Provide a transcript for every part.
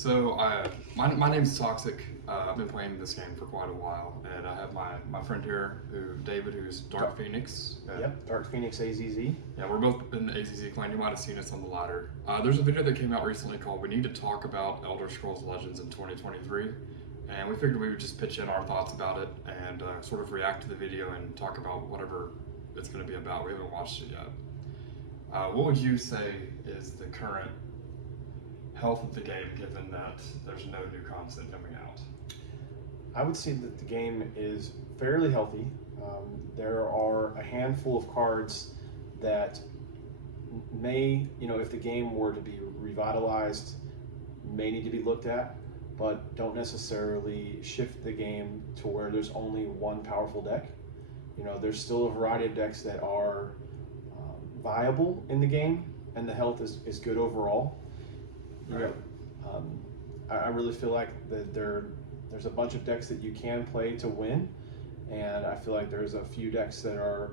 So my name's Toczik. I've been playing this game for quite a while, and I have my friend here, David, who's DarkPhoenix. Yep, DarkPhoenix AZZ. Yeah, we're both in the AZZ clan. You might have seen us on the ladder. There's a video that came out recently called "We Need to Talk About Elder Scrolls Legends in 2023," and we figured we would just pitch in our thoughts about it and sort of react to the video and talk about whatever it's going to be about. We haven't watched it yet. What would you say is the current health of the game, given that there's no new content coming out? I would say that the game is fairly healthy. There are a handful of cards that may, if the game were to be revitalized, may need to be looked at, but don't necessarily shift the game to where there's only one powerful deck. There's still a variety of decks that are viable in the game, and the health is good overall. Right. I really feel like that there's a bunch of decks that you can play to win, and I feel like there's a few decks that are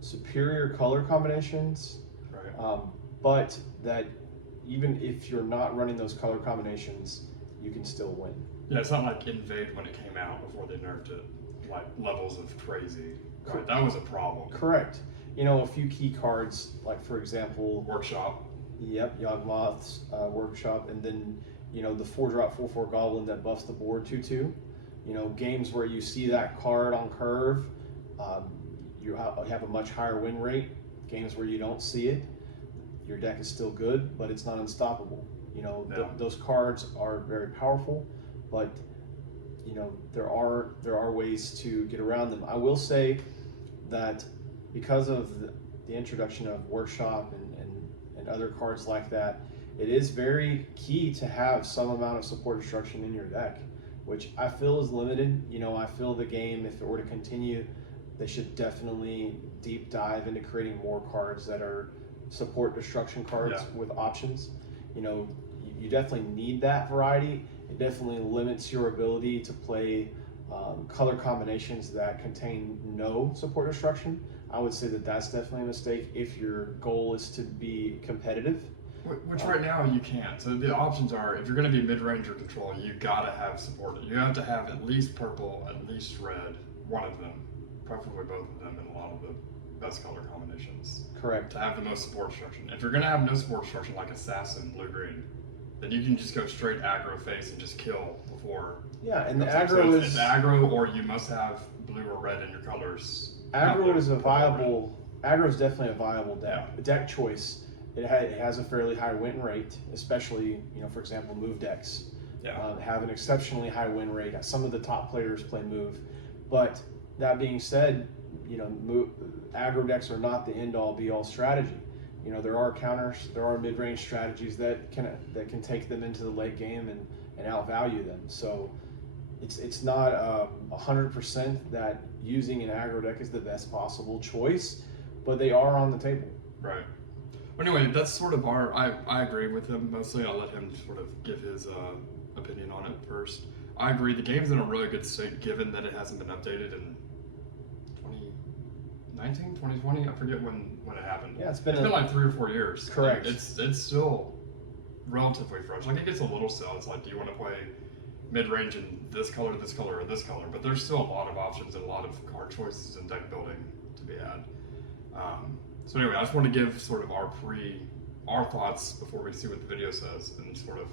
superior color combinations, Right. But that even if you're not running those color combinations, you can still win. Yeah, it's not like Invade when it came out before they nerfed it, like levels of crazy. Right, that was a problem. Correct. A few key cards, like for example, Workshop. Yep, Yawgmoth's Workshop, and then the 4-drop 4/4 Goblin that buffs the board 2/2. Games where you see that card on curve, you have a much higher win rate. Games where you don't see it, your deck is still good, but it's not unstoppable. Those cards are very powerful, but there are ways to get around them. I will say that because of the introduction of Workshop and other cards like that, it is very key to have some amount of support destruction in your deck, which I feel is limited. I feel the game, if it were to continue, they should definitely deep dive into creating more cards that are support destruction cards with options. You definitely need that variety. It definitely limits your ability to play color combinations that contain no support destruction. I would say that that's definitely a mistake if your goal is to be competitive. Which right now you can't. So the options are, if you're going to be mid-range or control, you gotta have support. You have to have at least purple, at least red, one of them, preferably both of them in a lot of the best color combinations. Correct. To have the most support destruction. If you're going to have no support destruction like Assassin, blue-green, then you can just go straight aggro face and just kill before. Yeah, and the so aggro it's aggro, or you must have blue or red in your colors. Aggro is aggro is definitely a viable deck choice. It has a fairly high win rate, especially for example, move decks. Have an exceptionally high win rate. Some of the top players play move, but that being said, aggro decks are not the end-all be-all strategy. There are counters, there are mid-range strategies that can take them into the late game and outvalue them. So it's not 100% that using an aggro deck is the best possible choice, but they are on the table. Right. Well, anyway, that's sort of I agree with him mostly. I'll let him sort of give his opinion on it first. I agree, the game's in a really good state given that it hasn't been updated in 2019, 2020, I forget when it happened. Yeah, it's been like 3 or 4 years. Correct. Like, it's still relatively fresh. Like, it gets a little stale. It's like, do you want to play mid-range in this color, or this color? But there's still a lot of options and a lot of card choices and deck building to be had. So anyway, I just want to give sort of our thoughts before we see what the video says and sort of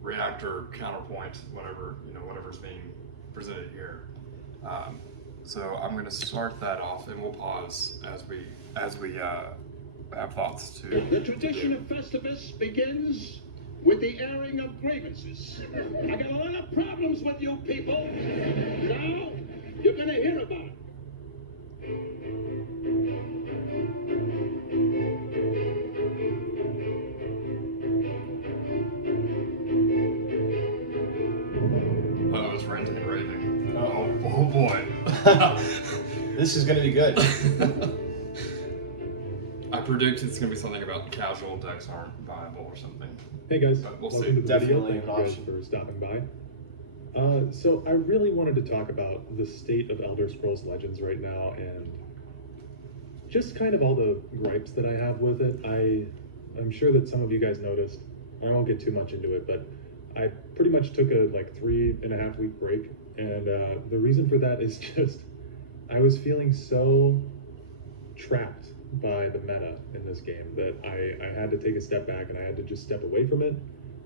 react or counterpoint whatever's being presented here. So I'm going to start that off, and we'll pause as we have thoughts too. The tradition of Festivus begins with the airing of grievances. I got a lot of problems with you people. Now you're going to hear about it. Oh, it's ranting and raving. Oh boy. This is going to be good. I predict it's going to be something about casual decks aren't viable or something. Hey guys, But we'll welcome see. to the Definitely video. an Thank you guys for stopping by. So I really wanted to talk about the state of Elder Scrolls Legends right now and just kind of all the gripes that I have with it. I'm sure that some of you guys noticed. I won't get too much into it, but I pretty much took a like 3.5 week break, and the reason for that is just I was feeling so trapped by the meta in this game that I had to take a step back and I had to just step away from it.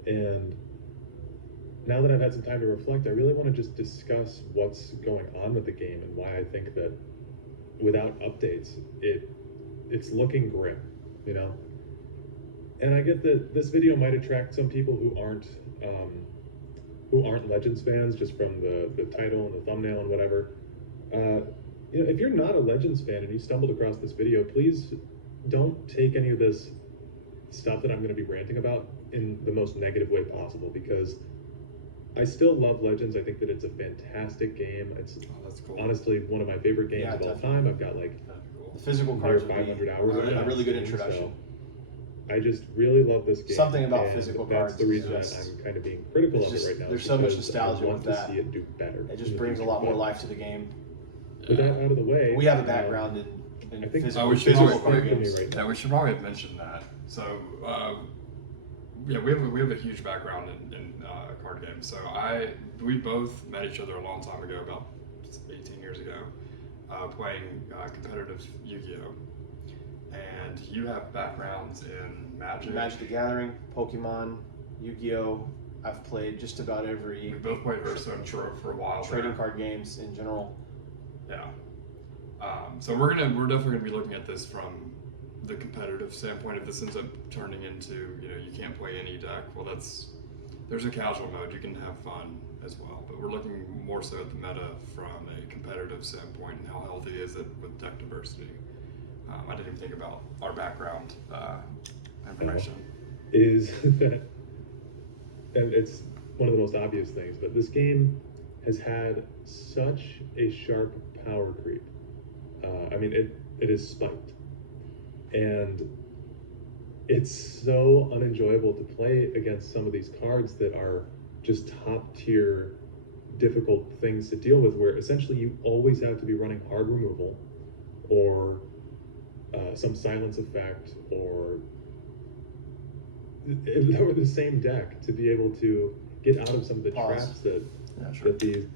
And now that I've had some time to reflect, I really want to just discuss what's going on with the game and why I think that without updates, it's looking grim, you know? And I get that this video might attract some people who aren't Legends fans just from the title and the thumbnail and whatever. You know, if you're not a Legends fan and you stumbled across this video, please don't take any of this stuff that I'm going to be ranting about in the most negative way possible, because I still love Legends. I think that it's a fantastic game. It's that's cool. honestly one of my favorite games Yeah, of all definitely. time. I've got like The physical near cards would 500 be hours of it a on really good Steam, introduction. so I just really love this game. Something about and physical that's cards the reason is that just- I'm kind of being critical it's of just- it right now. there's so much because nostalgia I want with to that. see it do better. It just in the brings a future. lot more But life to the game. with that out of the way, We have a background in I think physical, we should physical probably card think of me games. right Yeah, we should probably have mentioned that. So, yeah, we have a huge background in card games. So we both met each other a long time ago, about 18 years ago, playing competitive Yu-Gi-Oh! And you have backgrounds in Magic. Magic the Gathering, Pokemon, Yu-Gi-Oh! I've played just about We every both played Hearthstone for a while. trading there. card games in general. Yeah. So we're definitely gonna be looking at this from the competitive standpoint. If this ends up turning into, you can't play any deck, well, there's a casual mode. You can have fun as well, but we're looking more so at the meta from a competitive standpoint and how healthy is it with deck diversity. I didn't even think about our background information. is that, and it's one of the most obvious things, but this game has had such a sharp power creep. I mean, it is spiked, and it's so unenjoyable to play against some of these cards that are just top tier difficult things to deal with, where essentially you always have to be running hard removal or some silence effect or the same deck to be able to get out of some of the Pause. traps that Yeah, sure. that these.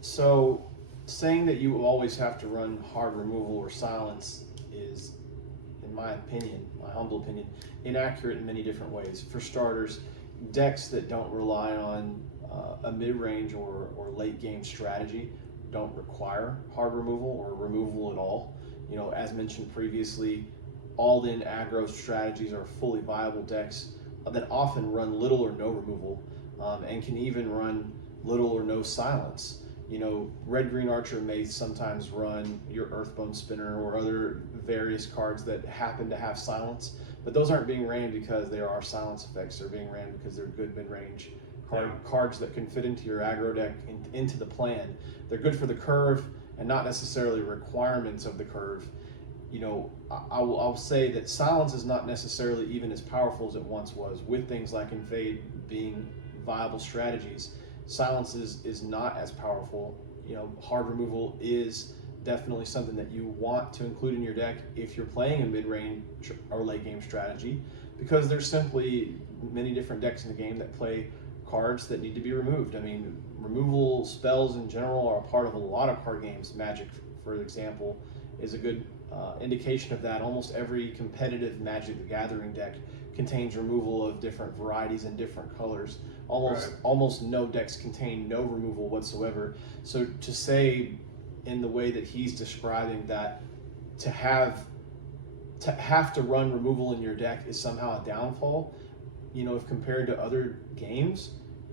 So, saying that you always have to run hard removal or silence is, in my opinion, my humble opinion, inaccurate in many different ways. For starters, decks that don't rely on a mid-range or late game strategy don't require hard removal or removal at all. As mentioned previously, all-in aggro strategies are fully viable decks that often run little or no removal and can even run little or no silence. Red-Green Archer may sometimes run your Earthbone Spinner or other various cards that happen to have silence, but those aren't being ran because there are silence effects. They're being ran because they're good mid-range cards that can fit into your aggro deck, into the plan. They're good for the curve and not necessarily requirements of the curve. I'll say that silence is not necessarily even as powerful as it once was, with things like Invade being viable strategies. Silence is not as powerful. Hard removal is definitely something that you want to include in your deck if you're playing a mid-range or late game strategy, because there's simply many different decks in the game that play cards that need to be removed. I mean, removal spells in general are a part of a lot of card games. Magic, for example, is a good indication of that. Almost every competitive Magic the Gathering deck contains removal of different varieties and different colors. Almost no decks contain no removal whatsoever. So to say, in the way that he's describing, that to have to run removal in your deck is somehow a downfall, if compared to other games,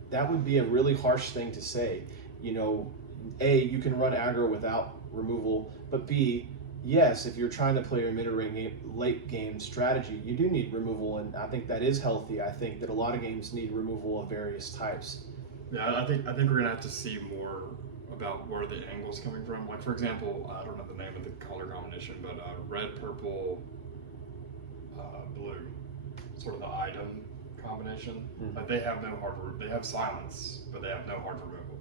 that would be a really harsh thing to say. A, you can run aggro without removal, but B, yes, if you're trying to play a late game strategy, you do need removal, and I think that is healthy. I think that a lot of games need removal of various types. Yeah, I think we're gonna have to see more about where the angle's coming from. Like, for example, I don't know the name of the color combination, but red, purple, blue, sort of the item combination. Mm-hmm. Like, they have they have silence, but they have no hard removal.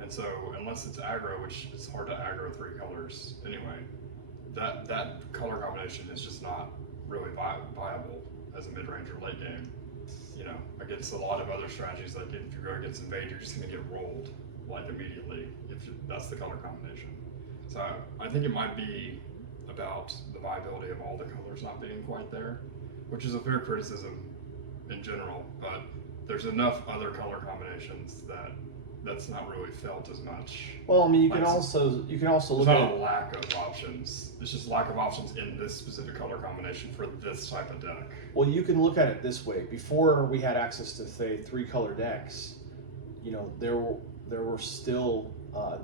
And so, unless it's aggro, which is hard to aggro 3 colors anyway, that color combination is just not really viable as a mid-range or late game. you know, against a lot of other strategies, like if you go against Invade, you're just going to get rolled like immediately if that's the color combination. So I think it might be about the viability of all the colors not being quite there, which is a fair criticism in general, but there's enough other color combinations that's not really felt as much. Well, I mean, you Like, can also look There's at not a it. lack of options. It's just lack of options in this specific color combination for this type of deck. Well, you can look at it this way. Before we had access to, say, 3-color decks, you know, there were still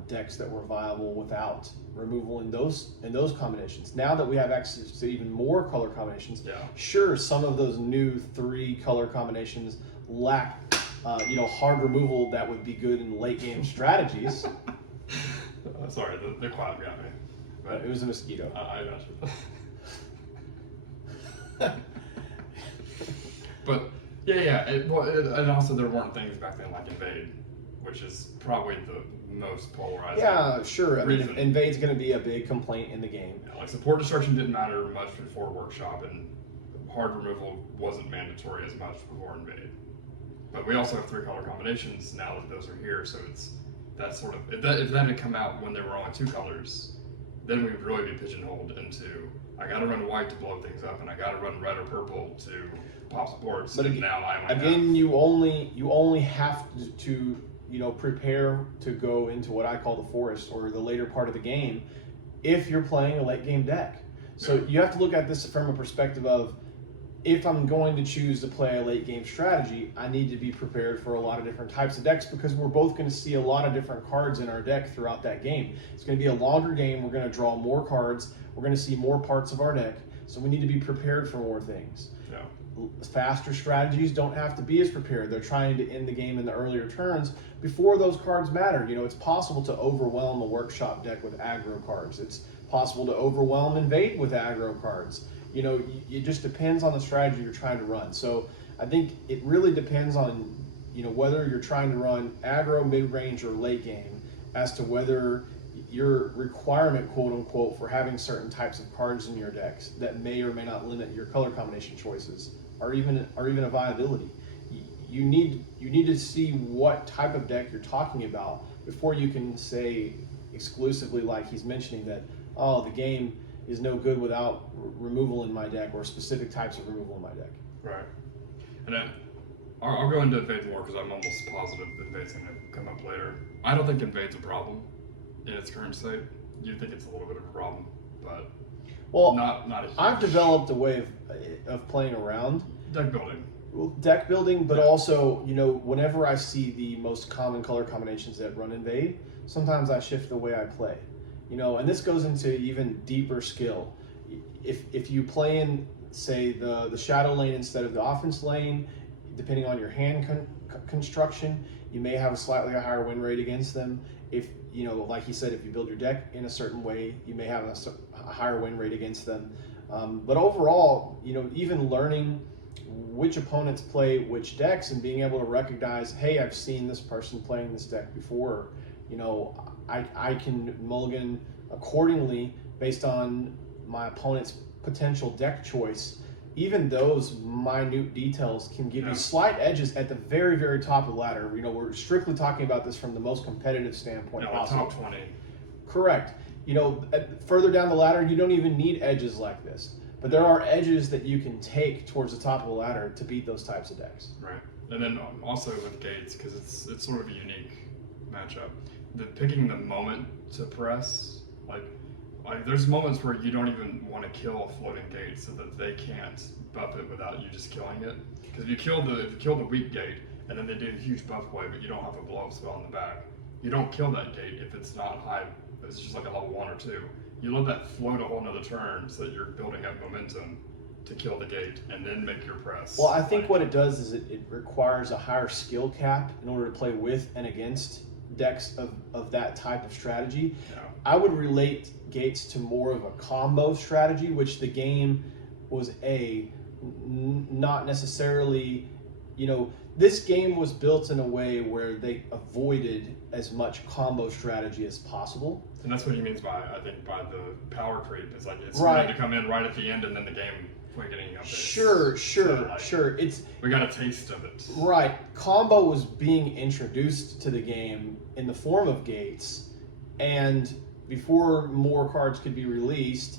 decks that were viable without removal in those combinations. Now that we have access to even more color combinations, Yeah. sure, some of those new 3-color combinations lack, you know, hard removal that would be good in late game strategies. Sorry, the cloud got me. But It was a mosquito. I got you. But yeah. And also there weren't things back then like Invade, which is probably the most polarizing. Yeah, sure. I mean, reason. Invade's going to be a big complaint in the game. Yeah, like support destruction didn't matter much before Workshop, and hard removal wasn't mandatory as much before Invade. But we also have 3-color combinations now that those are here, so it's that sort of if that had come out when there were only 2 colors, then we would really be pigeonholed into I got to run white to blow things up, and I got to run red or purple to pop supports. But and now I only again, have, you only have to you know, prepare to go into what I call the forest or the later part of the game if you're playing a late game deck. So Yeah. you have to look at this from a perspective of if I'm going to choose to play a late game strategy, I need to be prepared for a lot of different types of decks because we're both going to see a lot of different cards in our deck throughout that game. It's going to be a longer game. We're going to draw more cards. We're going to see more parts of our deck. So we need to be prepared for more things. yeah. Faster strategies don't have to be as prepared. They're trying to end the game in the earlier turns before those cards matter. You know, it's possible to overwhelm a Workshop deck with aggro cards. It's possible to overwhelm Invade with aggro cards. You know, it just depends on the strategy you're trying to run. So I think it really depends on, you know, whether you're trying to run aggro, mid-range, or late game as to whether your requirement, quote unquote, for having certain types of cards in your decks that may or may not limit your color combination choices or even a viability. You need to see what type of deck you're talking about before you can say exclusively, like he's mentioning, that oh, the game is no good without removal in my deck or specific types of removal in my deck. Right. And I'll go into Invade more because I'm almost positive Invade's going to come up later. I don't think Invade's a problem in its current state. You think it's a little bit of a problem, but Well, not a huge I've developed a way of playing around deck building. deck building, but Yeah. also, you know, whenever I see the most common color combinations that run Invade, sometimes I shift the way I play. You know, and this goes into even deeper skill. If you play in, say, the shadow lane instead of the offense lane, depending on your hand construction, you may have a slightly higher win rate against them. If, you know, like he said, if you build your deck in a certain way, you may have a higher win rate against them. But overall, you know, even learning which opponents play which decks and being able to recognize, hey, I've seen this person playing this deck before, you know, I can mulligan accordingly based on my opponent's potential deck choice. Even those minute details can give you slight edges at the very, very top of the ladder. You know, we're strictly talking about this from the most competitive standpoint Like possible. top 20. Correct. You know, further down the ladder, you don't even need edges like this. But there are edges that you can take towards the top of the ladder to beat those types of decks. Right. And then also with gates, because it's sort of a unique matchup. Picking the moment to press, like there's moments where you don't even want to kill a floating gate so that they can't buff it without you just killing it. Because if you kill the weak gate and then they do a huge buff play, but you don't have a blow up spell in the back, you don't kill that gate if it's not high. It's just like a level 1 or 2. You let that float a whole nother turn so that you're building up momentum to kill the gate and then make your press. Well, I think what it does is it requires a higher skill cap in order to play with and against decks of that type of strategy. Yeah. I would relate gates to more of a combo strategy, which the game was not necessarily, you know, this game was built in a way where they avoided as much combo strategy as possible. And that's what he means by, I think, by the power creep. It's like it's Right. ready to come in right at the end and then the game we're getting updates. Sure. It's we got a taste of it. right. Combo was being introduced to the game in the form of gates, and before more cards could be released,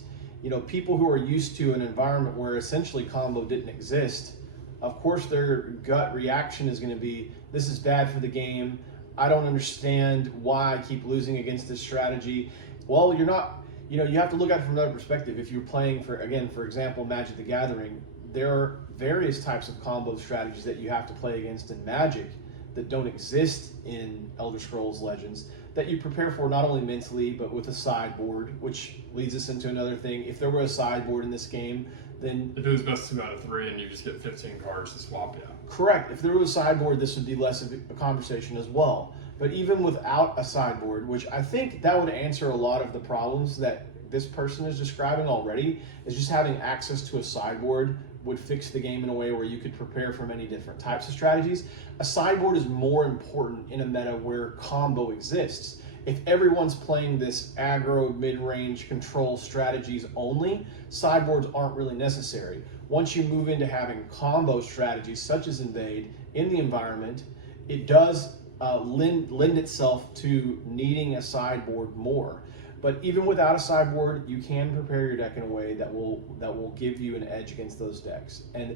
people who are used to an environment where essentially combo didn't exist, of course their gut reaction is going to be, this is bad for the game. I don't understand why I keep losing against this strategy. Well, you're not, you have to look at it from another perspective. If you're playing for example, Magic the Gathering, there are various types of combo strategies that you have to play against in Magic that don't exist in Elder Scrolls Legends, that you prepare for not only mentally, but with a sideboard, which leads us into another thing. If there were a sideboard in this game, then... If it was best 2 out of 3 and you just get 15 cards to swap, yeah. Correct. If there was a sideboard, this would be less of a conversation as well. But even without a sideboard, which I think that would answer a lot of the problems that this person is describing already, is just having access to a sideboard would fix the game in a way where you could prepare for many different types of strategies. A sideboard is more important in a meta where combo exists. If everyone's playing this aggro, mid-range control strategies only, sideboards aren't really necessary. Once you move into having combo strategies such as Invade in the environment, it does lend itself to needing a sideboard more. But even without a sideboard, you can prepare your deck in a way that will give you an edge against those decks. And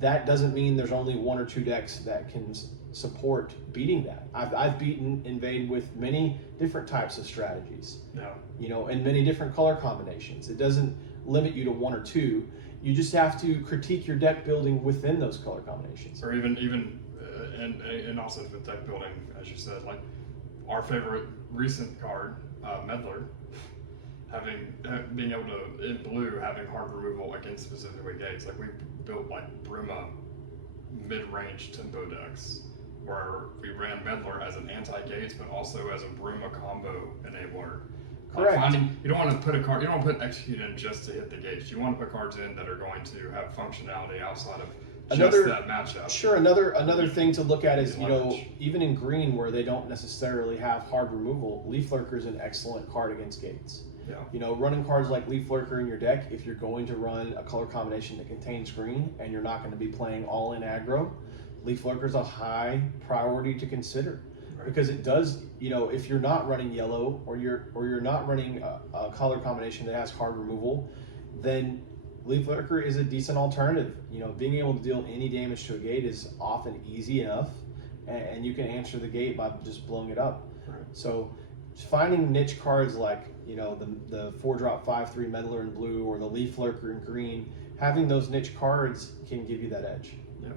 that doesn't mean there's only 1 or 2 decks that can support beating that. I've beaten Invade with many different types of strategies. Yeah. And many different color combinations. It doesn't limit you to 1 or 2. You just have to critique your deck building within those color combinations. Or even and also with deck building, as you said, like our favorite recent card, Meddler, being able to, in blue, having hard removal against specifically gates. Like we built like Bruma mid-range tempo decks where we ran Meddler as an anti-gates, but also as a Bruma combo enabler. Correct. You don't want to put you don't want to put execute in just to hit the gates. You want to put cards in that are going to have functionality outside of just that matchup. Sure. Another thing to look at is, Leverage. even in green where they don't necessarily have hard removal, Leaf Lurker is an excellent card against gates. Yeah. Running cards like Leaf Lurker in your deck, if you're going to run a color combination that contains green and you're not going to be playing all in aggro, Leaf Lurker is a high priority to consider. Right. Because it does, if you're not running yellow or you're not running a color combination that has hard removal, then Leaf Lurker is a decent alternative. Being able to deal any damage to a gate is often easy enough, and you can answer the gate by just blowing it up. Right. So finding niche cards like, the 4-drop 5/3 Meddler in blue or the Leaf Lurker in green, having those niche cards can give you that edge. Yeah.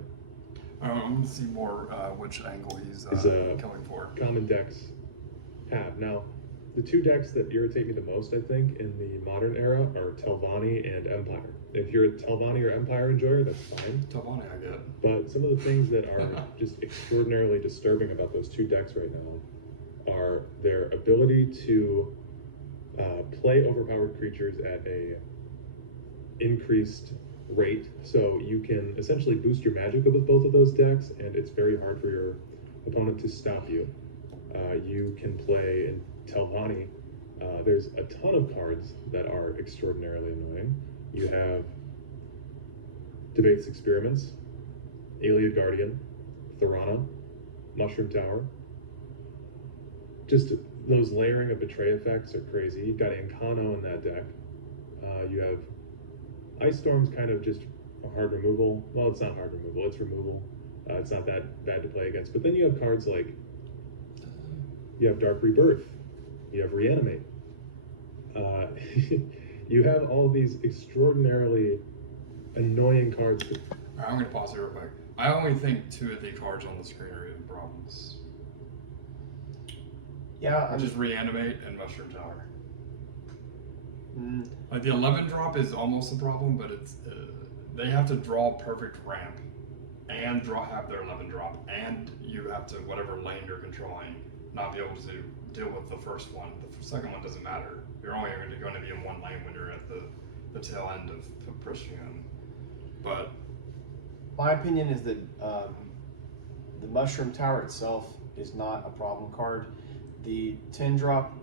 I'm going to see more which angle he's going for. Common decks have. Now, the 2 decks that irritate me the most, I think, in the modern era are Telvanni and Empire. If you're a Telvanni or Empire enjoyer, that's fine. Telvanni, I get. But some of the things that are just extraordinarily disturbing about those 2 decks right now are their ability to play overpowered creatures at a increased rate. So you can essentially boost your magic with both of those decks, and it's very hard for your opponent to stop you. You can play in Telvanni. There's a ton of cards that are extraordinarily annoying. You have Debate's Experiments, Alien Guardian, Thorana, Mushroom Tower. Just those layering of Betray effects are crazy. You've got Incano in that deck. You have Ice Storm's kind of just a hard removal. Well, it's not hard removal, it's removal. It's not that bad to play against. But then you have cards like, you have Dark Rebirth, you have Reanimate. You have all these extraordinarily annoying cards. I'm going to pause here real quick. I only think 2 of the cards on the screen are even problems. Yeah, Which is Reanimate and Mushroom Tower. Mm. Like the 11-drop is almost a problem, but it's they have to draw perfect ramp and have their 11-drop, and you have to, whatever lane you're controlling, not be able to deal with the first one. The second one doesn't matter. You're only going to be in one lane when you're at the tail end of pushing in. But my opinion is that the Mushroom Tower itself is not a problem card. The 10-drop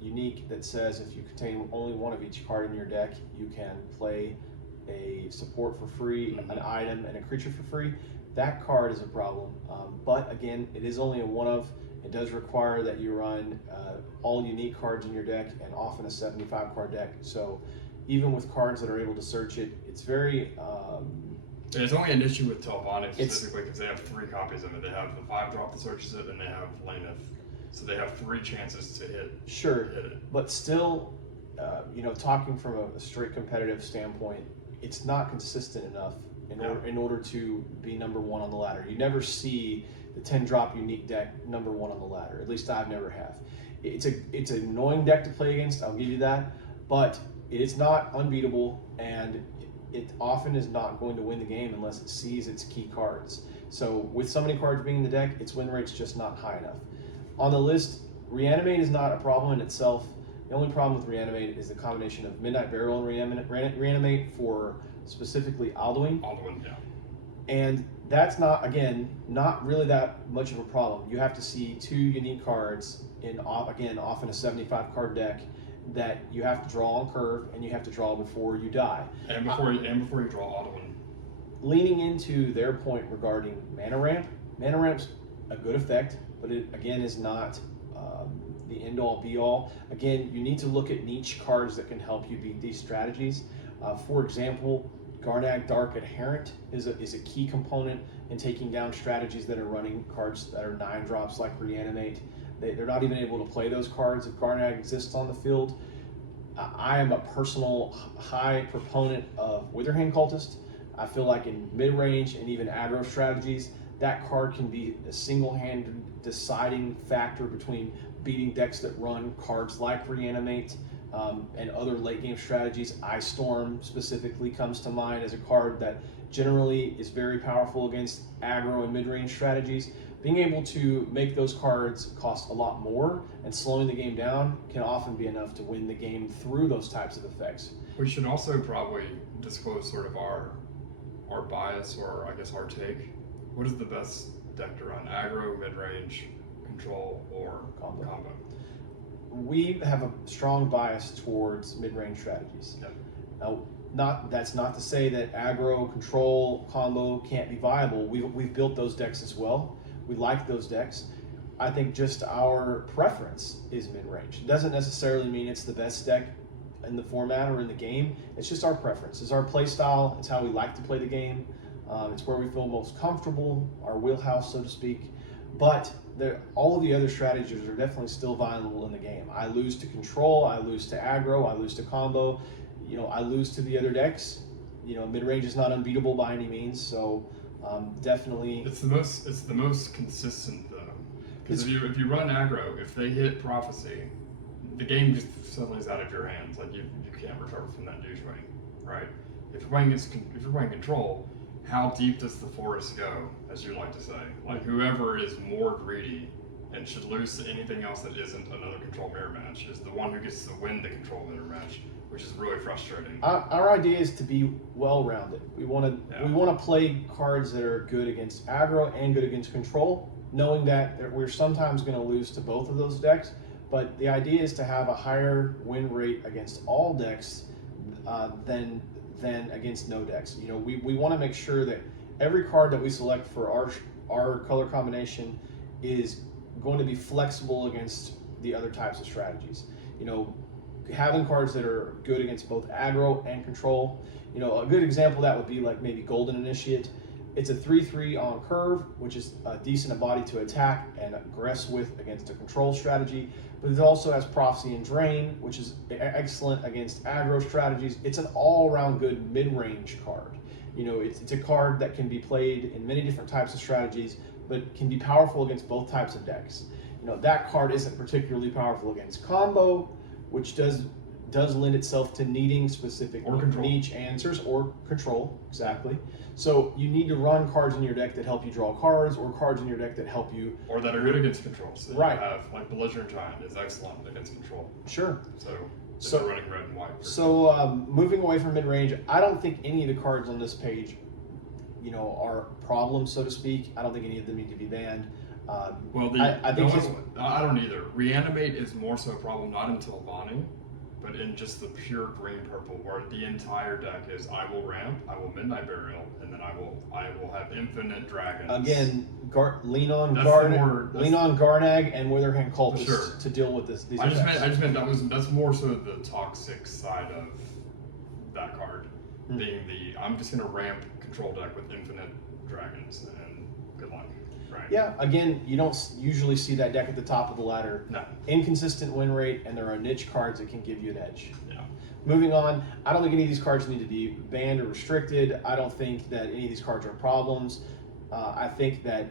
unique that says if you contain only one of each card in your deck, you can play a support for free, an item, and a creature for free, that card is a problem. But again, it is only a one of. It does require that you run all unique cards in your deck, and often a 75 card deck. So even with cards that are able to search it, it's very There's only an issue with Telvanni specifically because they have 3 copies of it. They have the 5-drop that searches it, and they have Laneth. So they have 3 chances to hit it. But still, talking from a straight competitive standpoint, it's not consistent enough in order to be number 1 on the ladder. You never see the 10-drop unique deck number 1 on the ladder. At least I've never have. It's an annoying deck to play against, I'll give you that, but it's not unbeatable, and it often is not going to win the game unless it sees its key cards. So with so many cards being in the deck, its win rate's just not high enough. On the list, Reanimate is not a problem in itself. The only problem with Reanimate is the combination of Midnight Burial and Reanimate for specifically Alduin. Alduin, yeah. And that's not really that much of a problem. You have to see 2 unique cards in, again, often a 75 card deck that you have to draw on curve, and you have to draw before you die. And before you draw Alduin. Leaning into their point regarding Mana Ramp's a good effect, but it again is not the end all be all. Again, you need to look at niche cards that can help you beat these strategies. For example, Garnag Dark Adherent is a key component in taking down strategies that are running cards that are 9-drops like Reanimate. They're not even able to play those cards if Garnag exists on the field. I am a personal high proponent of Witherhand Cultist. I feel like in mid-range and even aggro strategies, that card can be a single-handed deciding factor between beating decks that run cards like Reanimate and other late-game strategies. Ice Storm specifically comes to mind as a card that generally is very powerful against aggro and mid-range strategies. Being able to make those cards cost a lot more and slowing the game down can often be enough to win the game through those types of effects. We should also probably disclose sort of our bias, or I guess our take. What is the best deck to run? Aggro, mid-range, control, or combo? We have a strong bias towards mid-range strategies. Yep. Now, that's not to say that aggro, control, combo can't be viable. We've built those decks as well. We like those decks. I think just our preference is mid-range. It doesn't necessarily mean it's the best deck in the format or in the game. It's just our preference. It's our play style. It's how we like to play the game. It's where we feel most comfortable, our wheelhouse, so to speak. But all of the other strategies are definitely still viable in the game. I lose to control, I lose to aggro, I lose to combo. I lose to the other decks. Mid-range is not unbeatable by any means. So definitely, it's the most consistent though. Because if you run aggro, if they hit Prophecy, the game just suddenly is out of your hands. Like you can't recover from that douchebag, right? If you're playing control, how deep does the forest go, as you like to say? Like whoever is more greedy and should lose to anything else that isn't another control mirror match is the one who gets to win the control mirror match, which is really frustrating. Our idea is to be well-rounded. We want to play cards that are good against aggro and good against control, knowing that we're sometimes going to lose to both of those decks. But the idea is to have a higher win rate against all decks than against no decks. We want to make sure that every card that we select for our color combination is going to be flexible against the other types of strategies. Having cards that are good against both aggro and control. A good example of that would be like maybe Golden Initiate. It's a 3/3 on curve, which is a decent body to attack and aggress with against a control strategy. But it also has Prophecy and Drain, which is excellent against aggro strategies. It's an all-around good mid-range card. It's a card that can be played in many different types of strategies, but can be powerful against both types of decks. That card isn't particularly powerful against combo, which does lend itself to needing specific niche answers or control, exactly. So you need to run cards in your deck that help you draw cards, or cards in your deck that help you... Or that are good against control. So right. You have, like, Belligerent Giant is excellent against control. Sure. So they're running red and white. So moving away from mid-range, I don't think any of the cards on this page, are problems, so to speak. I don't think any of them need to be banned. I don't either. Reanimate is more so a problem, not in Telvanni, but in just the pure green purple, where the entire deck is I will ramp, I will midnight burial, and then I will have infinite dragons. Again, lean on That's Garnag and Witherhand Cultist Sure. to deal with this. These I just effects. meant that's more so the toxic side of that card, being the I'm just gonna ramp control deck with infinite dragons and good luck. Right. Yeah, again, you don't usually see that deck at the top of the ladder. No. Inconsistent win rate, and there are niche cards that can give you an edge. Yeah. Moving on, I don't think any of these cards need to be banned or restricted. I don't think that any of these cards are problems. I think that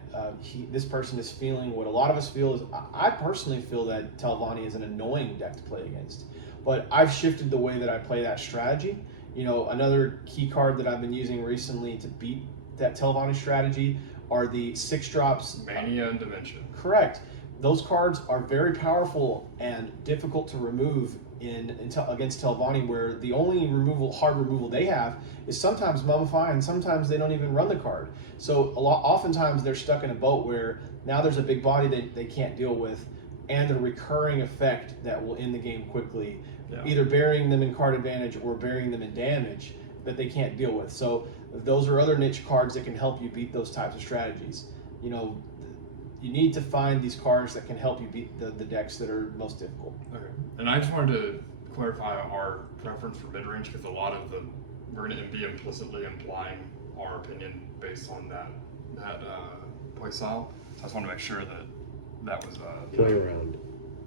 this person is feeling what a lot of us feel is, I personally feel that Telvanni is an annoying deck to play against. But I've shifted the way that I play that strategy. You know, another key card that I've been using recently to beat that Telvanni strategy are the 6-drops. Mania and Dimension. Correct. Those cards are very powerful and difficult to remove against Telvanni, where the only hard removal they have is sometimes Mummify, and sometimes they don't even run the card. So oftentimes they're stuck in a boat where now there's a big body they can't deal with, and a recurring effect that will end the game quickly, either burying them in card advantage or burying them in damage that they can't deal with. So those are other niche cards that can help you beat those types of strategies. You know, you need to find these cards that can help you beat the decks that are most difficult. Okay. And I just wanted to clarify our preference for mid-range, because a lot of we're going to be implicitly implying our opinion based on that play style. So I just want to make sure that was Play around,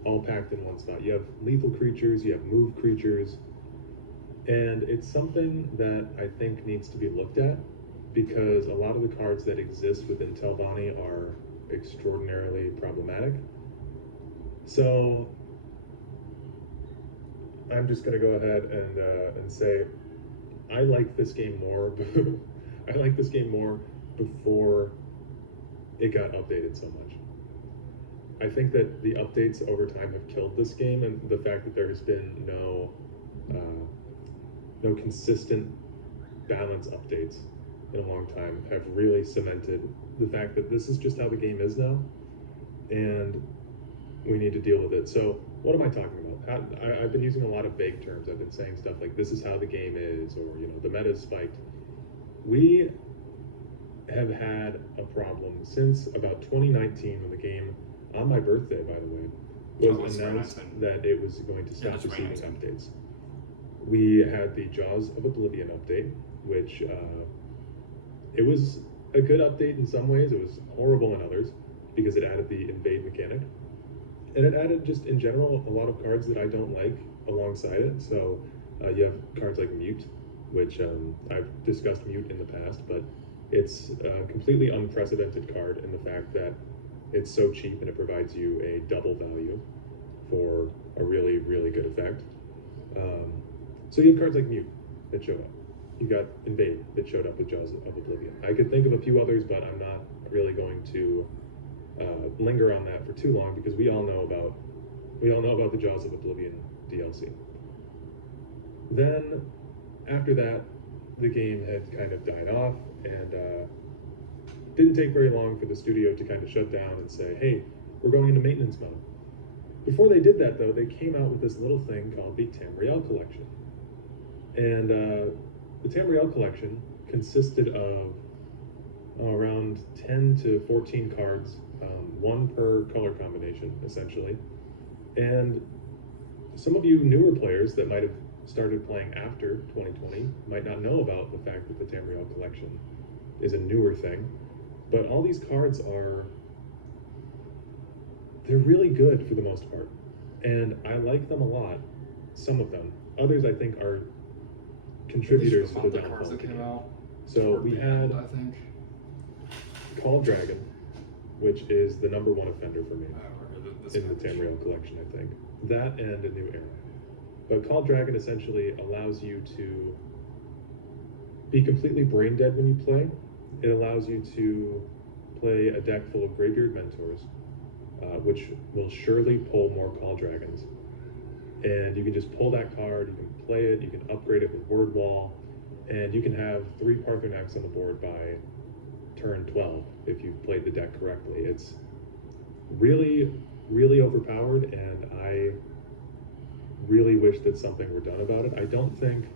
all packed in one spot. You have lethal creatures, you have move creatures, and it's something that I think needs to be looked at, because a lot of the cards that exist within Telvanni are extraordinarily problematic. So I'm just going to go ahead and say I like this game more. I like this game more before it got updated so much. I think that the updates over time have killed this game, and the fact that there has been no consistent balance updates in a long time have really cemented the fact that this is just how the game is now, and we need to deal with it. So what am I talking about? I've been using a lot of vague terms. I've been saying stuff like this is how the game is, or the meta is spiked. We have had a problem since about 2019, when the game, on my birthday by the way, was announced that it was going to stop receiving updates. We had the Jaws of Oblivion update, which it was a good update in some ways. It was horrible in others, because it added the invade mechanic. And it added, just in general, a lot of cards that I don't like alongside it. So you have cards like Mute, which I've discussed Mute in the past, but it's a completely unprecedented card in the fact that it's so cheap and it provides you a double value for a really, really good effect. So you have cards like Mute that show up. You got Invade that showed up with Jaws of Oblivion. I could think of a few others, but I'm not really going to linger on that for too long, because we all know about the Jaws of Oblivion DLC. Then after that, the game had kind of died off, and didn't take very long for the studio to kind of shut down and say, hey, we're going into maintenance mode. Before they did that, though, they came out with this little thing called the Tamriel Collection. And the Tamriel Collection consisted of around 10 to 14 cards, one per color combination, essentially. And some of you newer players that might have started playing after 2020 might not know about the fact that the Tamriel Collection is a newer thing. But all these cards they're really good for the most part. And I like them a lot, some of them. Others I think are contributors to the downfall. That came out So we had, I think, Call Dragon, which is the #1 offender for me in the package. Tamriel Collection, I think. That and A New Era. But Call Dragon essentially allows you to be completely brain dead when you play. It allows you to play a deck full of Greybeard Mentors, which will surely pull more Call Dragons. And you can just pull that card, you can play it, you can upgrade it with Word Wall, and you can have 3 Parthenax on the board by turn 12 if you've played the deck correctly. It's really, really overpowered, and really wish that something were done about it. I don't think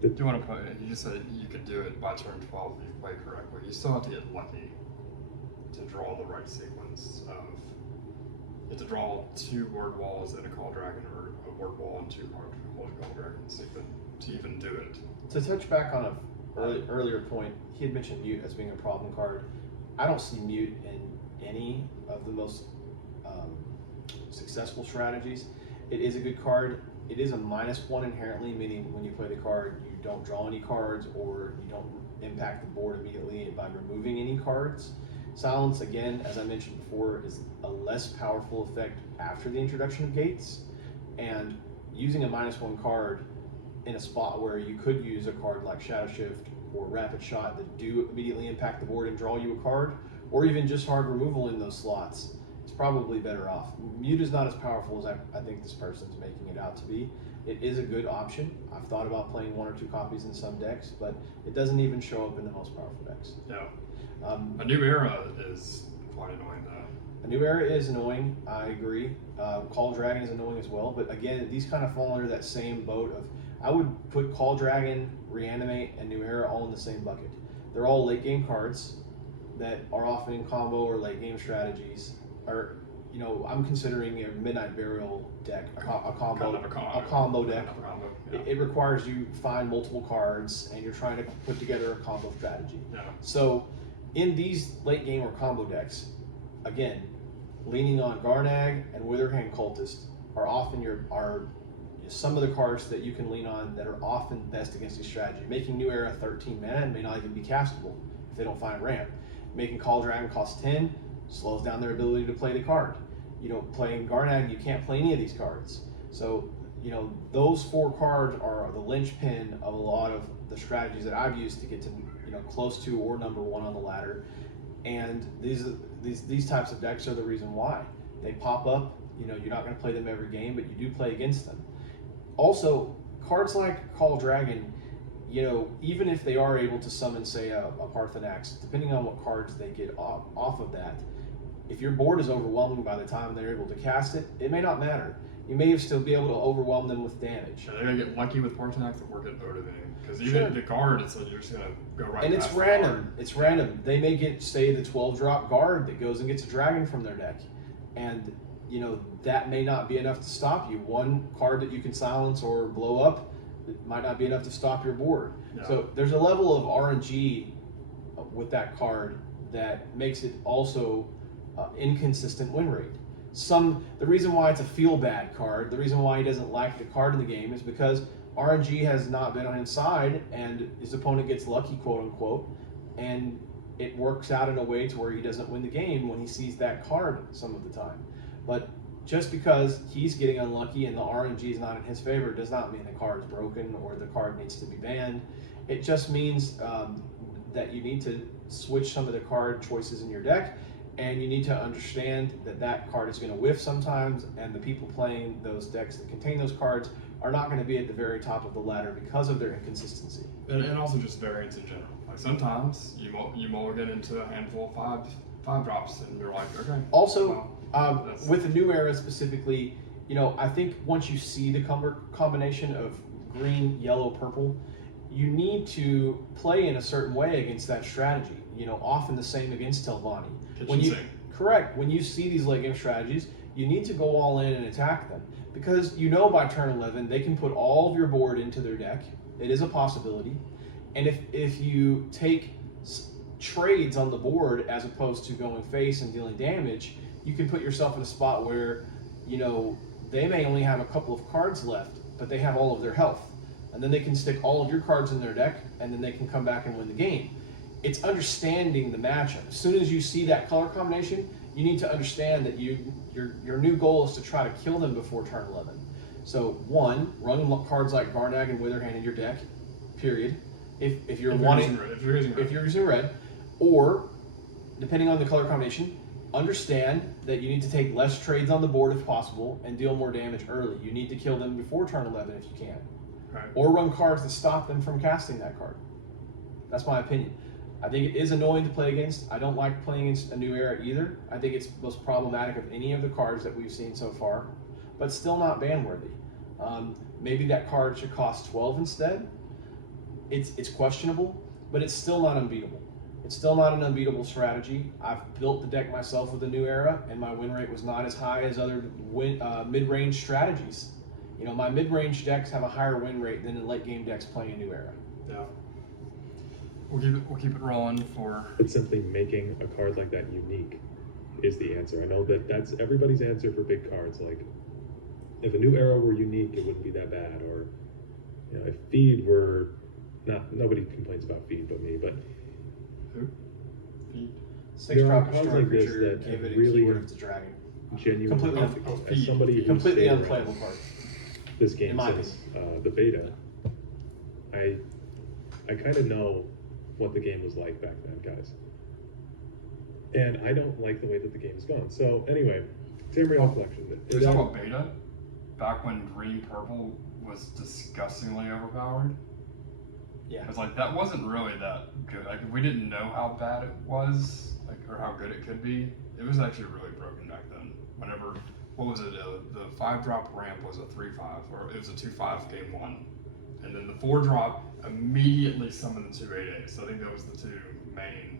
that. Do you want to play? You said you could do it by turn 12 if you play correctly. You still have to get lucky to draw the right sequence of. You have to draw 2 word walls and a call dragon, or a word wall and 2 holy call dragons to even do it. To touch back on a earlier point, he had mentioned mute as being a problem card. I don't see mute in any of the most successful strategies. It is a good card. It is a -1 inherently, meaning when you play the card, you don't draw any cards or you don't impact the board immediately by removing any cards. Silence, again, as I mentioned before, is a less powerful effect after the introduction of gates, and using a -1 card in a spot where you could use a card like Shadow Shift or Rapid Shot that do immediately impact the board and draw you a card, or even just hard removal in those slots, it's probably better off. Mute is not as powerful as I think this person's making it out to be. It is a good option. I've thought about playing 1 or 2 copies in some decks, but it doesn't even show up in the most powerful decks. Yeah. A new era is quite annoying though. A new era is annoying, I agree. Call Dragon is annoying as well, but again, these kind of fall under that same boat of, I would put Call Dragon, Reanimate, and New Era all in the same bucket. They're all late game cards that are often in combo or late game strategies. Or, you know, I'm considering a Midnight Burial deck, a combo deck. Yeah. It requires you find multiple cards and you're trying to put together a combo strategy. Yeah. So in these late game or combo decks, again, leaning on Garnag and Witherhand Cultist are often some of the cards that you can lean on that are often best against this strategy. Making New Era 13 mana may not even be castable if they don't find ramp. Making Call Dragon cost 10 slows down their ability to play the card. You know, playing Garnag, you can't play any of these cards. So, you know, those 4 cards are the linchpin of a lot of the strategies that I've used to get to, you know, close to or number 1 on the ladder. And these types of decks are the reason why. They pop up, you know, you're not going to play them every game, but you do play against them. Also, cards like Call Dragon, you know, even if they are able to summon, say, a Parthenax, depending on what cards they get off of that, if your board is overwhelming by the time they're able to cast it, it may not matter. You may still be able to overwhelm them with damage. They're going to get lucky with Parthenax or get Odin, because even the guard, it's like you're just going to go right and past it's the random. guard. It's random. They may get, say, the 12-drop guard that goes and gets a dragon from their deck. And, you know, that may not be enough to stop you. One card that you can silence or blow up, it might not be enough to stop your board. Yeah. So there's a level of RNG with that card that makes it also inconsistent win rate. The reason why it's a feel bad card, the reason why he doesn't like the card in the game is because RNG has not been on his side and his opponent gets lucky, quote unquote, and it works out in a way to where he doesn't win the game when he sees that card some of the time. But just because he's getting unlucky and the RNG is not in his favor does not mean the card's broken or the card needs to be banned. It just means that you need to switch some of the card choices in your deck, and you need to understand that that card is going to whiff sometimes, and the people playing those decks that contain those cards are not going to be at the very top of the ladder because of their inconsistency. And also just variance in general. Like sometimes you mulligan into a handful of five drops, and you're like, okay. Also, well, with the new era specifically, you know, I think once you see the combination of green, yellow, purple, you need to play in a certain way against that strategy. You know, often the same against Telvanni. Correct. When you see these late game strategies, you need to go all in and attack them, because you know by turn 11 they can put all of your board into their deck. It is a possibility, and if you take trades on the board as opposed to going face and dealing damage, you can put yourself in a spot where, you know, they may only have a couple of cards left, but they have all of their health, and then they can stick all of your cards in their deck, and then they can come back and win the game. It's understanding the matchup. As soon as you see that color combination, you need to understand that your new goal is to try to kill them before turn 11. So one, run cards like Garnag and Witherhand in your deck, period. If you're using red, or depending on the color combination, understand that you need to take less trades on the board if possible and deal more damage early. You need to kill them before turn 11 if you can. Right. Or run cards that stop them from casting that card. That's my opinion. I think it is annoying to play against. I don't like playing against a new era either. I think it's most problematic of any of the cards that we've seen so far, but still not ban worthy. Maybe that card should cost 12 instead. It's questionable, but it's still not unbeatable. It's still not an unbeatable strategy. I've built the deck myself with the new era, and my win rate was not as high as other mid-range strategies. You know, my mid-range decks have a higher win rate than the late-game decks playing a new era. Yeah. We'll keep it rolling for. But simply making a card like that unique is the answer. I know that that's everybody's answer for big cards. Like, if a new era were unique, it wouldn't be that bad. Or, you know, if feed were nobody complains about feed but me. But Who? Feed. 6-drop cards destroy like this creature, that give it a really keyword if it's a dragon. genuinely, Completely as somebody who's Completely stayed around unplayable card. this in game my since the beta, I kind of know what the game was like back then, guys. And I don't like the way that the game's gone. So anyway, Tamriel Collection. You're talking about beta? Back when green purple was disgustingly overpowered? Yeah. It's like, that wasn't really that good. Like, we didn't know how bad it was, like, or how good it could be. It was actually really broken back then. Whenever, what was it? The 5-drop ramp was a 3/5, or it was a 2/5 game 1. And then the 4-drop immediately summoned the 2/8/8. So I think that was the two main.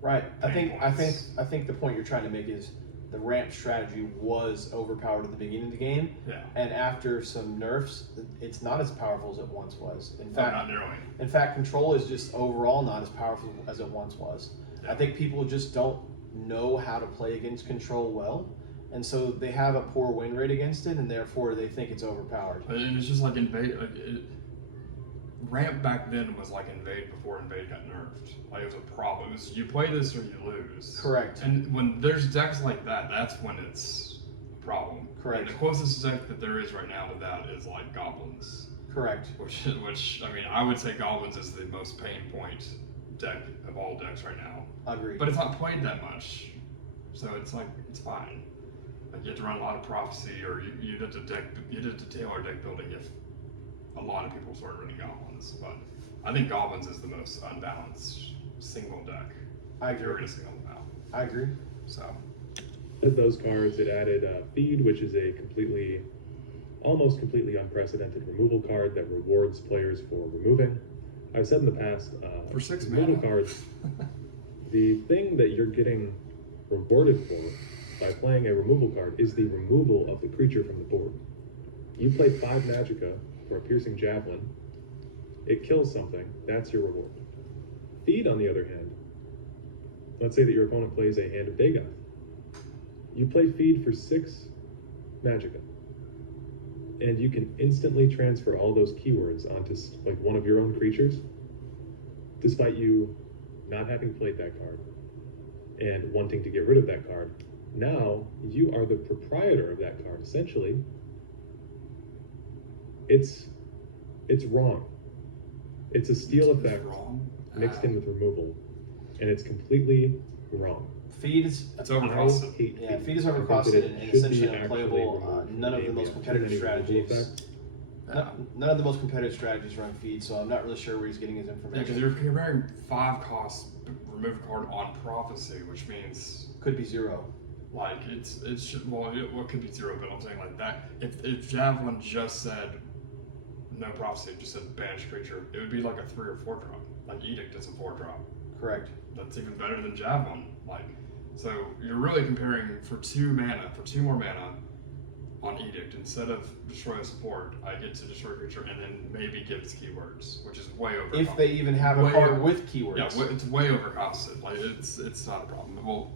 Right. I think points. the point you're trying to make is the ramp strategy was overpowered at the beginning of the game, Yeah. and after some nerfs, it's not as powerful as it once was. In No, fact, not nearly. in fact, control is just overall not as powerful as it once was. Yeah. I think people just don't know how to play against control well, and so they have a poor win rate against it, and therefore they think it's overpowered. And it's just like ramp back then was like invade before invade got nerfed. Like, it was a problem. It was, you play this or you lose. Correct. And when there's decks like that, that's when it's a problem. Correct. And the closest deck that there is right now to that is like goblins. Correct. Which I mean, I would say goblins is the most pain point deck of all decks right now. Agreed. But it's not played that much, so it's like, it's fine. Like, you have to run a lot of prophecy, or you did to tailor deck building if a lot of people started running goblins. But I think goblins is the most unbalanced single deck. I If you're agree. gonna single them out. I agree. So With those cards, it added Feed, which is a almost completely unprecedented removal card that rewards players for removing. I've said in the past, for 6 removal mana. cards, the thing that you're getting rewarded for by playing a removal card is the removal of the creature from the board. You play 5 Magicka for a piercing javelin, it kills something, that's your reward. Feed, on the other hand, let's say that your opponent plays a Hand of Dagoth. You play Feed for 6 Magicka, and you can instantly transfer all those keywords onto like one of your own creatures, despite you not having played that card and wanting to get rid of that card. Now you are the proprietor of that card. Essentially, it's wrong. It's a steal It's effect wrong. mixed in with removal, and it's completely wrong. Feed is It's overcosted. feed is I think overcosted that it and should be essentially actually unplayable. removed from None the of the game most beyond competitive any removal strategies. effect. Yeah. None of the most competitive strategies run feed, so I'm not really sure where he's getting his Yeah, because information. you're comparing 5 costs remove a card on prophecy, which means Could be 0. like well, it could be 0, but I'm saying like that. If Javelin just said no prophecy, just said banish creature, it would be like a 3 or 4 drop. Like Edict is a 4 drop. Correct. That's even better than Javelin. Like, so you're really comparing for 2 more mana on Edict. Instead of destroy a support, I get to destroy a creature and then maybe give its keywords, which is way over. If they even have a Way card over- with keywords. Yeah, it's way overcosted. Like, it's not a problem. Well,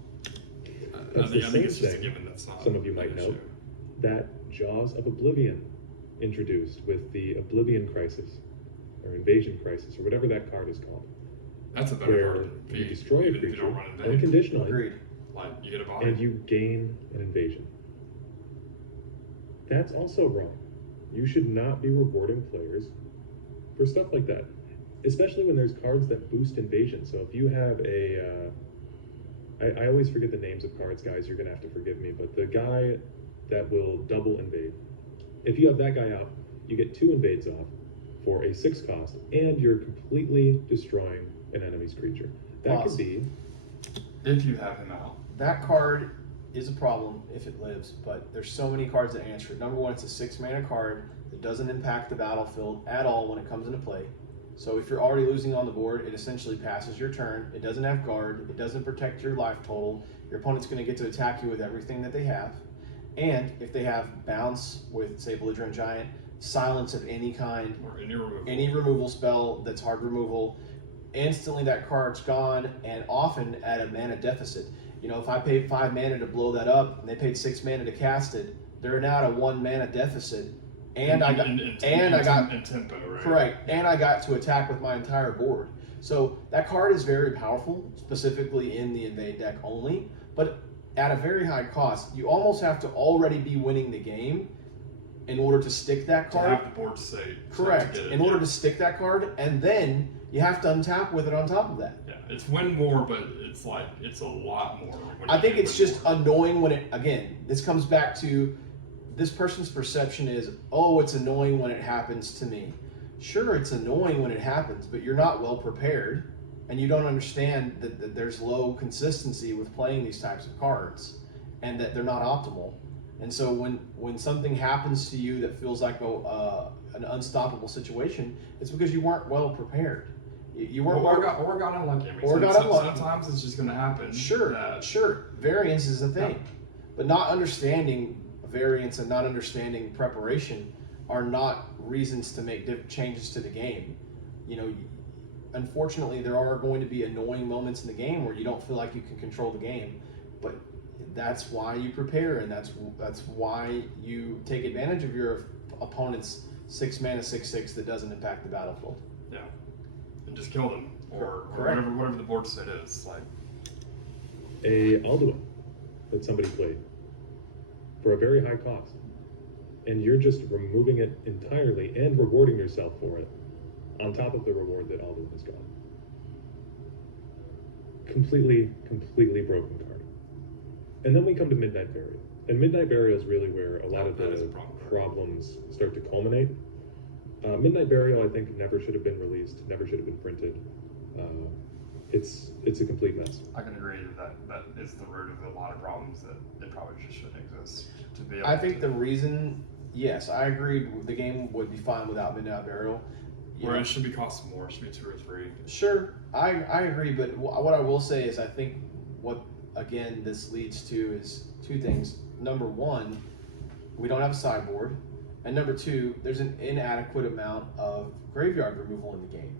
That's I the think same it's just a thing. given that's not. Some of you an might know issue. that Jaws of Oblivion introduced with the Oblivion Crisis, or Invasion Crisis, or whatever that card is called, That's a better where card than you Feed, destroy a even if you creature don't run invade. unconditionally, Agreed. Like, you get a body. and you gain an invasion. That's also wrong. You should not be rewarding players for stuff like that, especially when there's cards that boost invasion. So if you have I always forget the names of cards, guys, you're gonna have to forgive me, but the guy that will double invade, if you have that guy out, you get 2 invades off for a 6 cost, and you're completely destroying an enemy's creature. That Pause. could be If you have him out. That card is a problem if it lives, but there's so many cards that answer it. Number one, it's a 6-mana card that doesn't impact the battlefield at all when it comes into play. So if you're already losing on the board, it essentially passes your turn. It doesn't have guard. It doesn't protect your life total. Your opponent's going to get to attack you with everything that they have. And if they have bounce with, say, Belligerent Giant, silence of any kind, Or any any removal spell that's hard removal, instantly that card's gone, and often at a mana deficit. You know, if I paid 5 mana to blow that up and they paid 6 mana to cast it, they're now at a 1 mana deficit. And I got in tempo, right? correct, and I got to attack with my entire board. So that card is very powerful, specifically in the invade deck only, but at a very high cost. You almost have to already be winning the game in order to stick that To card. have the board state. Correct. In order to stick that card, and then you have to untap with it on top of that. Yeah, it's win more, but it's like it's a lot more. when I you think can it's win just more. annoying when it, again, this comes back to this person's perception is, oh, it's annoying when it happens to me. Sure, it's annoying when it happens, but you're not well prepared, and you don't understand that there's low consistency with playing these types of cards, and that they're not optimal. And so when something happens to you that feels like an unstoppable situation, it's because you weren't well prepared. You weren't or got unlucky. I mean, Or got unlucky. Sometimes it's just going to happen. Sure, that- sure. Variance is a thing, Yeah. but not understanding variance and not understanding preparation are not reasons to make changes to the game. You know, unfortunately, there are going to be annoying moments in the game where you don't feel like you can control the game, but that's why you prepare, and that's why you take advantage of your opponent's 6-mana 6/6 that doesn't impact the battlefield. Yeah, and just kill them, or Correct. whatever the board state is. Like, A Alduin that somebody played for a very high cost, and you're just removing it entirely and rewarding yourself for it on top of the reward that Alduin has got. Completely broken card. And then we come to Midnight Burial, and Midnight Burial is really where a lot of That is the a problem. problems start to culminate. Midnight Burial, I think, never should have been released, never should have been printed. It's a complete mess. I can agree that is the root of a lot of problems that it probably just shouldn't exist. To be able I think to, the reason, yes, I agree, the game would be fine without Midnight Burial. You where know, it should be costing more, it should be 2 or 3. Sure, I agree, but what I will say is I think what, again, this leads to is 2 things. Number 1, we don't have a sideboard, and number 2, there's an inadequate amount of graveyard removal in the game.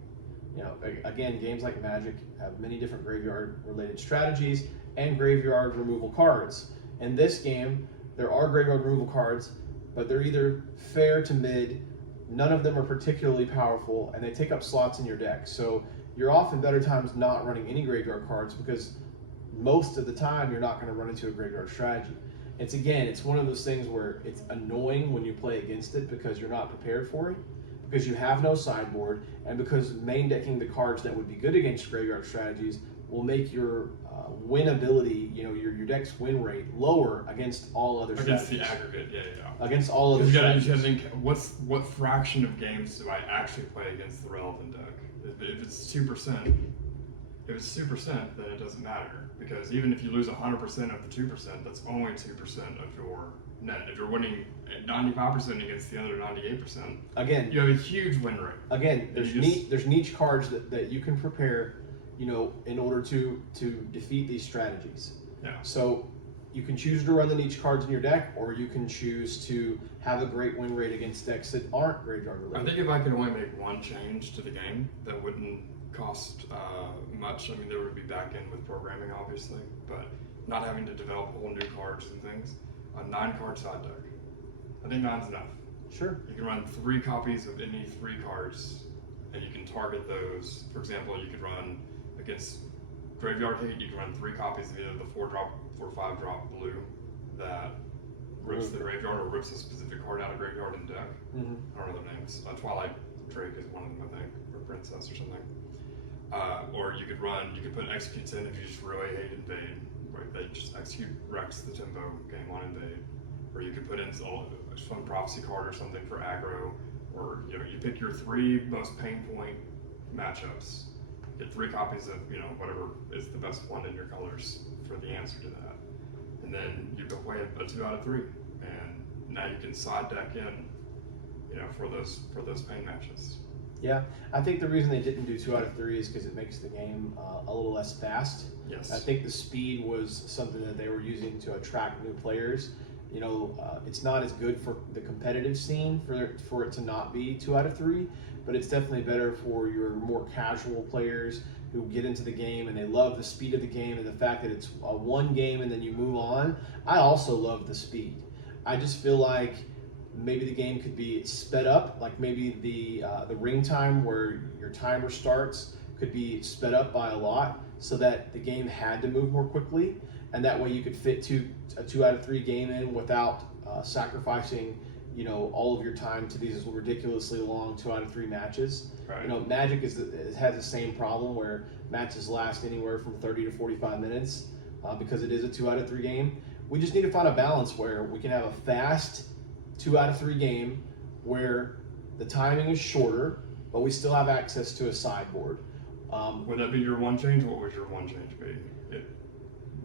You know, again, games like Magic have many different graveyard-related strategies and graveyard removal cards. In this game, there are graveyard removal cards, but they're either fair to mid, none of them are particularly powerful, and they take up slots in your deck. So you're often better times not running any graveyard cards because most of the time you're not going to run into a graveyard strategy. It's one of those things where it's annoying when you play against it because you're not prepared for it, because you have no sideboard, and because main decking the cards that would be good against graveyard strategies will make your win ability, you know, your deck's win rate lower against all other Against strategies. the aggregate, yeah. Against all other You strategies. gotta think, what fraction of games do I actually play against the relevant deck? If it's 2%, then it doesn't matter, because even if you lose 100% of the 2%, that's only 2% of your net. If you're winning at 95% against the other 98%, Again, you have a huge win rate. Again, And there's you just- there's niche cards that you can prepare, you know, in order to defeat these strategies. Yeah. So you can choose to run the niche cards in your deck, or you can choose to have a great win rate against decks that aren't graveyard I related. think if I could only make one change to the game, that wouldn't cost much. I mean, there would be back end with programming, obviously, but not having to develop whole new cards and things. A 9-card side deck. I think 9's enough. Sure. You can run 3 copies of any 3 cards, and you can target those. For example, you could run against Graveyard Hate, you can run 3 copies of either the 4-drop or 5-drop blue that rips the graveyard or rips a specific card out of graveyard and deck. Mm-hmm. I don't know their names. Twilight Drake is one of them, I think, or Princess or something. Or you could put Executes in if you just really hate Invade, where they just execute Rex the tempo game on Invade. Or you could put in a fun Prophecy card or something for aggro. Or you pick your 3 most pain point matchups. Get 3 copies of whatever is the best one in your colors for the answer to that. and then you can play a 2 out of 3, and now you can side deck in, for those pain matches. Yeah, I think the reason they didn't do 2 out of 3 is because it makes the game a little less fast. Yes. I think the speed was something that they were using to attract new players. It's not as good for the competitive scene for it to not be 2 out of 3, but it's definitely better for your more casual players who get into the game and they love the speed of the game and the fact that it's a one game and then you move on. I also love the speed. I just feel like maybe the game could be sped up, like maybe the ring time where your timer starts could be sped up by a lot so that the game had to move more quickly, and that way you could fit a 2 out of 3 game in without sacrificing all of your time to these ridiculously long 2 out of 3 matches. Right. Magic has the same problem where matches last anywhere from 30 to 45 minutes because it is a 2 out of 3 game. We just need to find a balance where we can have a fast 2 out of 3 game where the timing is shorter, but we still have access to a sideboard. Would that be your one change? What would your one change be?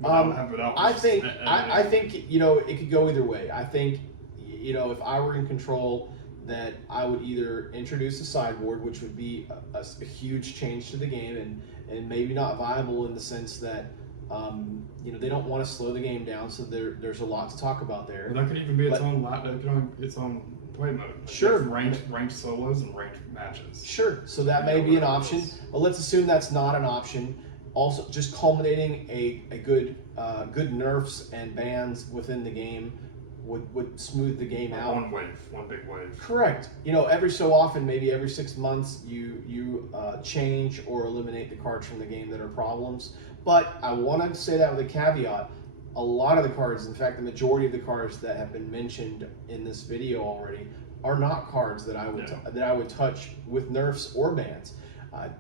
I think it could go either way. I think if I were in control, that I would either introduce a sideboard, which would be a huge change to the game, and maybe not viable in the sense that they don't want to slow the game down, so there's a lot to talk about there. That could even be its own play mode. Sure. Ranked solos and ranked matches. Sure. So that may be an option, but let's assume that's not an option. Also, just culminating a good nerfs and bans within the game would smooth the game out. One big wave. Correct. Every so often, maybe every 6 months, you change or eliminate the cards from the game that are problems. But I want to say that with a caveat. A lot of the cards, in fact, the majority of the cards that have been mentioned in this video already, are not cards that I would touch with nerfs or bans.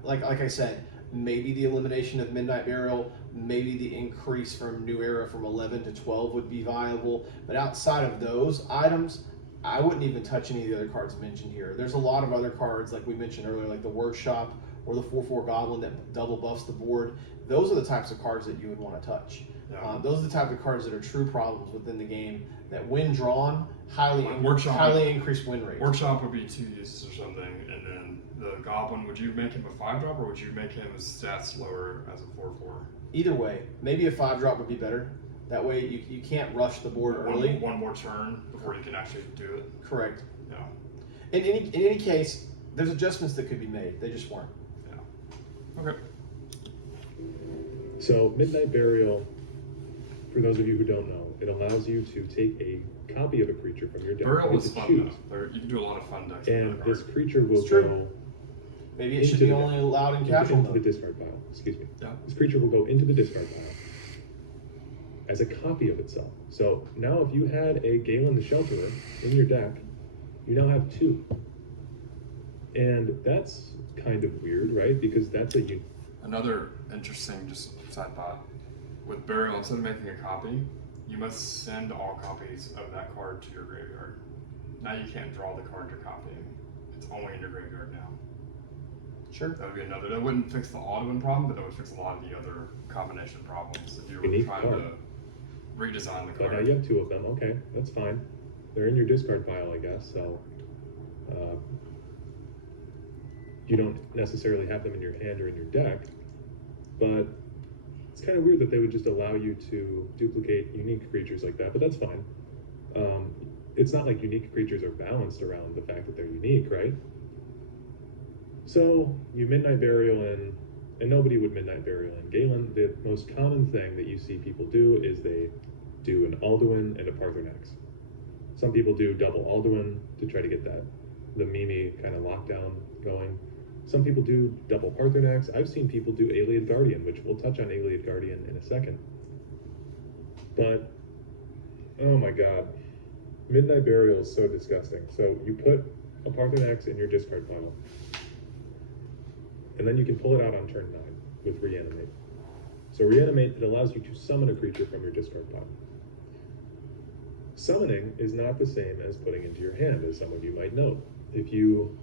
Like I said, maybe the elimination of Midnight Burial, maybe the increase from New Era from 11 to 12 would be viable. But outside of those items, I wouldn't even touch any of the other cards mentioned here. There's a lot of other cards, like we mentioned earlier, like the Workshop or the 4/4 Goblin that double buffs the board. Those are the types of cards that you would want to touch. Yeah. Those are the type of cards that are true problems within the game that, when drawn, highly increase win rate. Workshop would be 2 uses or something, and then the Goblin, would you make him a 5-drop, or would you make him his stats lower as a 4/4? Either way, maybe a 5-drop would be better. That way you can't rush the board early. One more turn before you can actually do it. Correct. Yeah. In any case, there's adjustments that could be made. They just weren't. Yeah. Okay. So Midnight Burial, for those of you who don't know, it allows you to take a copy of a creature from your deck. Burial You is get to fun choose. though. You can do a lot of fun decks. And with this that card. creature will It's true. go Maybe it should be only allowed in casual into the mode. discard pile. Excuse me. Yeah. This creature will go into the discard pile as a copy of itself. So now if you had a Galen the Shelterer in your deck, you now have 2. And that's kind of weird, right? Because that's Another interesting just side thought. With Burial, instead of making a copy, you must send all copies of that card to your graveyard. Now you can't draw the card you're copying. It's only in your graveyard now. Sure. That would be another. That wouldn't fix the auto-win problem, but that would fix a lot of the other combination problems if you were Unique trying card. to redesign the But card. now you have 2 of them. Okay, that's fine. They're in your discard pile, I guess. So you don't necessarily have them in your hand or in your deck. But it's kind of weird that they would just allow you to duplicate unique creatures like that. But that's fine. It's not like unique creatures are balanced around the fact that they're unique, right? So you Midnight Burial in, and nobody would Midnight Burial in Galen. The most common thing that you see people do is they do an Alduin and a Parthenax. Some people do double Alduin to try to get the Mimi kind of lockdown going. Some people do double Parthenax. I've seen people do Ayleid Guardian, which we'll touch on Ayleid Guardian in a second. But, oh my god. Midnight Burial is so disgusting. So you put a Parthenax in your discard pile, and then you can pull it out on turn 9 with Reanimate. So Reanimate, it allows you to summon a creature from your discard pile. Summoning is not the same as putting into your hand, as some of you might know. If you,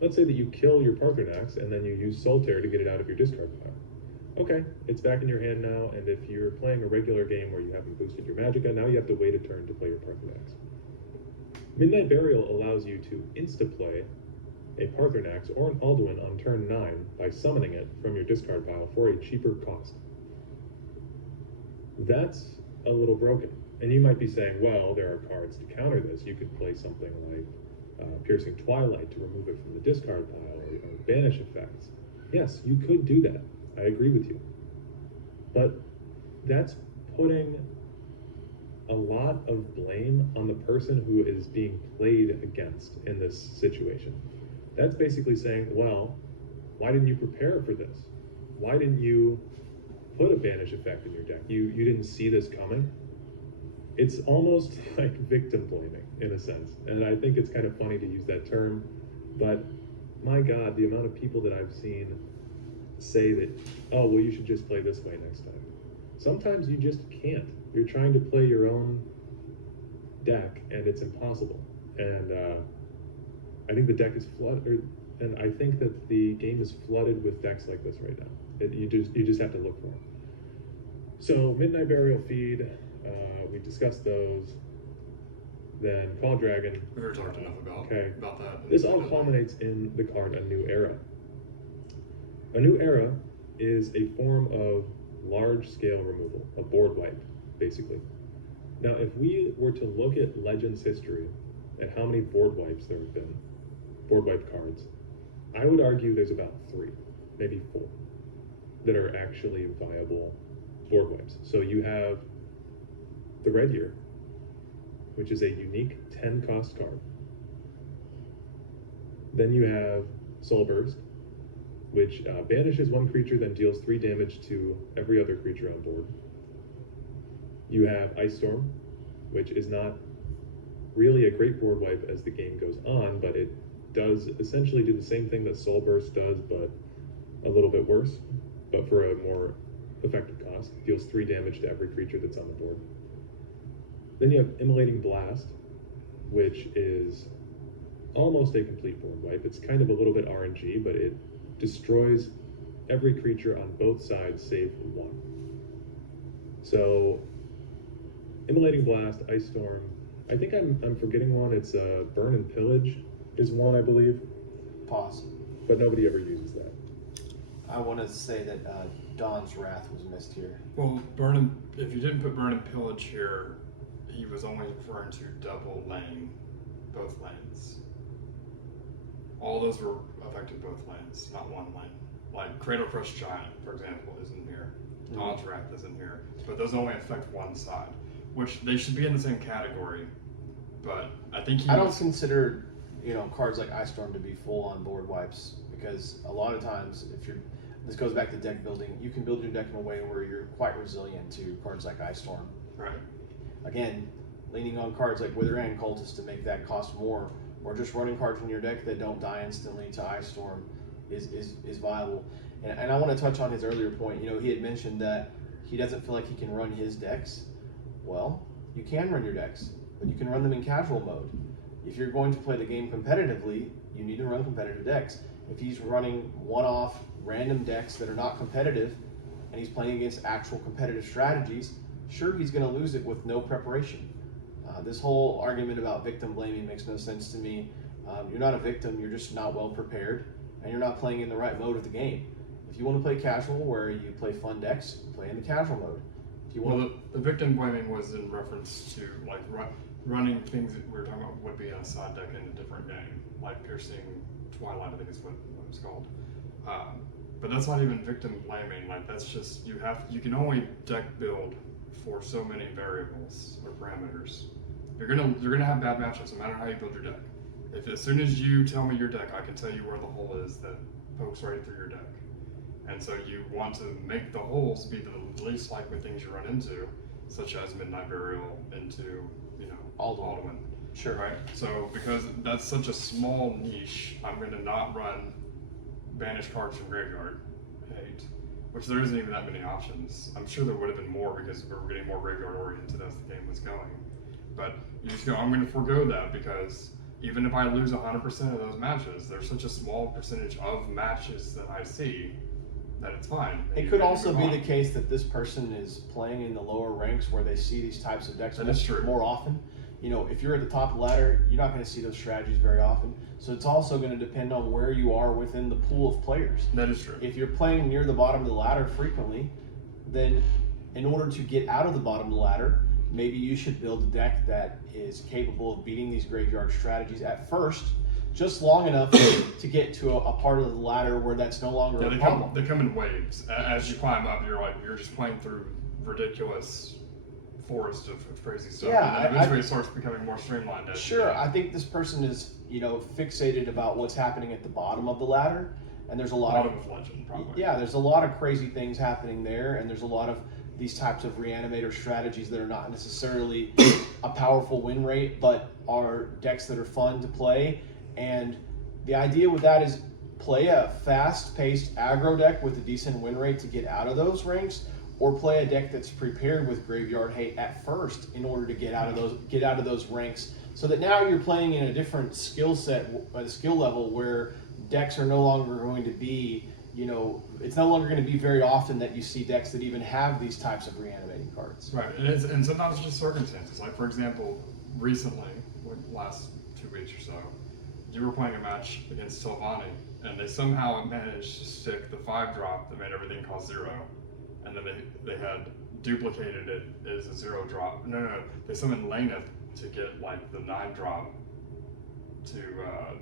let's say that you kill your Parthenax and then you use Solitaire to get it out of your discard pile. okay, it's back in your hand now, and if you're playing a regular game where you haven't boosted your Magicka, now you have to wait a turn to play your Parthenax. Midnight Burial allows you to insta-play a Parthenax or an Alduin on turn 9 by summoning it from your discard pile for a cheaper cost. That's a little broken. And you might be saying, well, there are cards to counter this. You could play something like Piercing Twilight to remove it from the discard pile, or banish effects. Yes, you could do that. I agree with you. But that's putting a lot of blame on the person who is being played against in this situation. That's basically saying, well, why didn't you prepare for this? Why didn't you put a banish effect in your deck? You didn't see this coming? It's almost like victim blaming in a sense. And I think it's kind of funny to use that term, but my God, the amount of people that I've seen say that, oh, well, you should just play this way next time. Sometimes you just can't. You're trying to play your own deck and it's impossible. And I think the deck is flooded, and I think that the game is flooded with decks like this right now. You just have to look for them. So Midnight Burial Feed, we discussed those. Then Call Dragon. We already talked enough about that. This all culminates in the card A New Era. A New Era is a form of large-scale removal, a board wipe, basically. Now, if we were to look at Legends history and how many board wipes there have been, board wipe cards, I would argue there's about 3, maybe 4, that are actually viable board wipes. So you have the Red Year, which is a unique 10-cost card. Then you have Soul Burst, which banishes 1 creature, then deals 3 damage to every other creature on board. You have Ice Storm, which is not really a great board wipe as the game goes on, but it does essentially do the same thing that Soul Burst does, but a little bit worse, but for a more effective cost. Deals 3 damage to every creature that's on the board. Then you have Immolating Blast, which is almost a complete board wipe. It's kind of a little bit RNG, but it destroys every creature on both sides save 1. So, Immolating Blast, Ice Storm. I think I'm forgetting one. It's Burn and Pillage is one, I believe. Pause. But nobody ever uses that. I want to say that Dawn's Wrath was missed here. Well, if you didn't put Burn and Pillage here, he was only referring to double lane, both lanes. All those were affected both lanes, not one lane. Like Cradle Crush Giant, for example, isn't here. Dawn's Wrath isn't here. But those only affect one side, which they should be in the same category. But I think I don't consider, cards like Ice Storm to be full-on board wipes, because a lot of times, this goes back to deck building, you can build your deck in a way where you're quite resilient to cards like Ice Storm. Right. Again, leaning on cards like Witherang Cultist to make that cost more, or just running cards in your deck that don't die instantly to Ice Storm is viable. And I want to touch on his earlier point. He had mentioned that he doesn't feel like he can run his decks. Well, you can run your decks, but you can run them in casual mode. If you're going to play the game competitively, you need to run competitive decks. If he's running one-off random decks that are not competitive, and he's playing against actual competitive strategies, sure, he's going to lose it with no preparation. This whole argument about victim blaming makes no sense to me. You're not a victim, you're just not well prepared, and you're not playing in the right mode of the game. If you want to play casual, where you play fun decks, play in the casual mode. If you want the victim blaming was in reference to like running things that we were talking about would be on a side deck in a different game, like Piercing Twilight, I think is what it was called. But that's not even victim blaming. Like that's just you can only deck build for so many variables or parameters. You're gonna have bad matchups no matter how you build your deck. If as soon as you tell me your deck, I can tell you where the hole is that pokes right through your deck. And so you want to make the holes be the least likely things you run into, such as Midnight Burial into, Alduin. Sure. Right? So because that's such a small niche, I'm gonna not run banish cards from graveyard. Which there isn't even that many options. I'm sure there would have been more because we were getting more graveyard oriented as the game was going. But you just go, I'm going to forego that because even if I lose 100% of those matches, there's such a small percentage of matches that I see then it's fine. It could also be the case that this person is playing in the lower ranks where they see these types of decks That is true. more often. You know, if you're at the top of the ladder, you're not going to see those strategies very often. So it's also going to depend on where you are within the pool of players. That is true. If you're playing near the bottom of the ladder frequently, then in order to get out of the bottom of the ladder, maybe you should build a deck that is capable of beating these graveyard strategies at first, just long enough to get to a part of the ladder where that's no longer Yeah, a problem. they come in waves. As you climb up, you're just playing through ridiculous forest of crazy stuff. Yeah, and then eventually it starts becoming more streamlined. Sure, I think this person is, you know, fixated about what's happening at the bottom of the ladder, and there's a lot Bottom of legend, probably. yeah, there's a lot of crazy things happening there, and there's a lot of these types of reanimator strategies that are not necessarily a powerful win rate, but are decks that are fun to play. And the idea with that is play a fast-paced aggro deck with a decent win rate to get out of those ranks, or play a deck that's prepared with graveyard hate at first in order to get out of those ranks, so that now you're playing in a different skill set, a skill level where decks are no longer going to be, you know, it's no longer going to be very often that you see decks that even have these types of reanimating cards. Right, and sometimes it's just circumstances. Like, for example, recently, last 2 weeks or so, you were playing a match against Telvanni, and they somehow managed to stick the 5-drop that made everything cost 0, and then they had duplicated it as a 0-drop. No, they summoned Laneth to get like the 9-drop to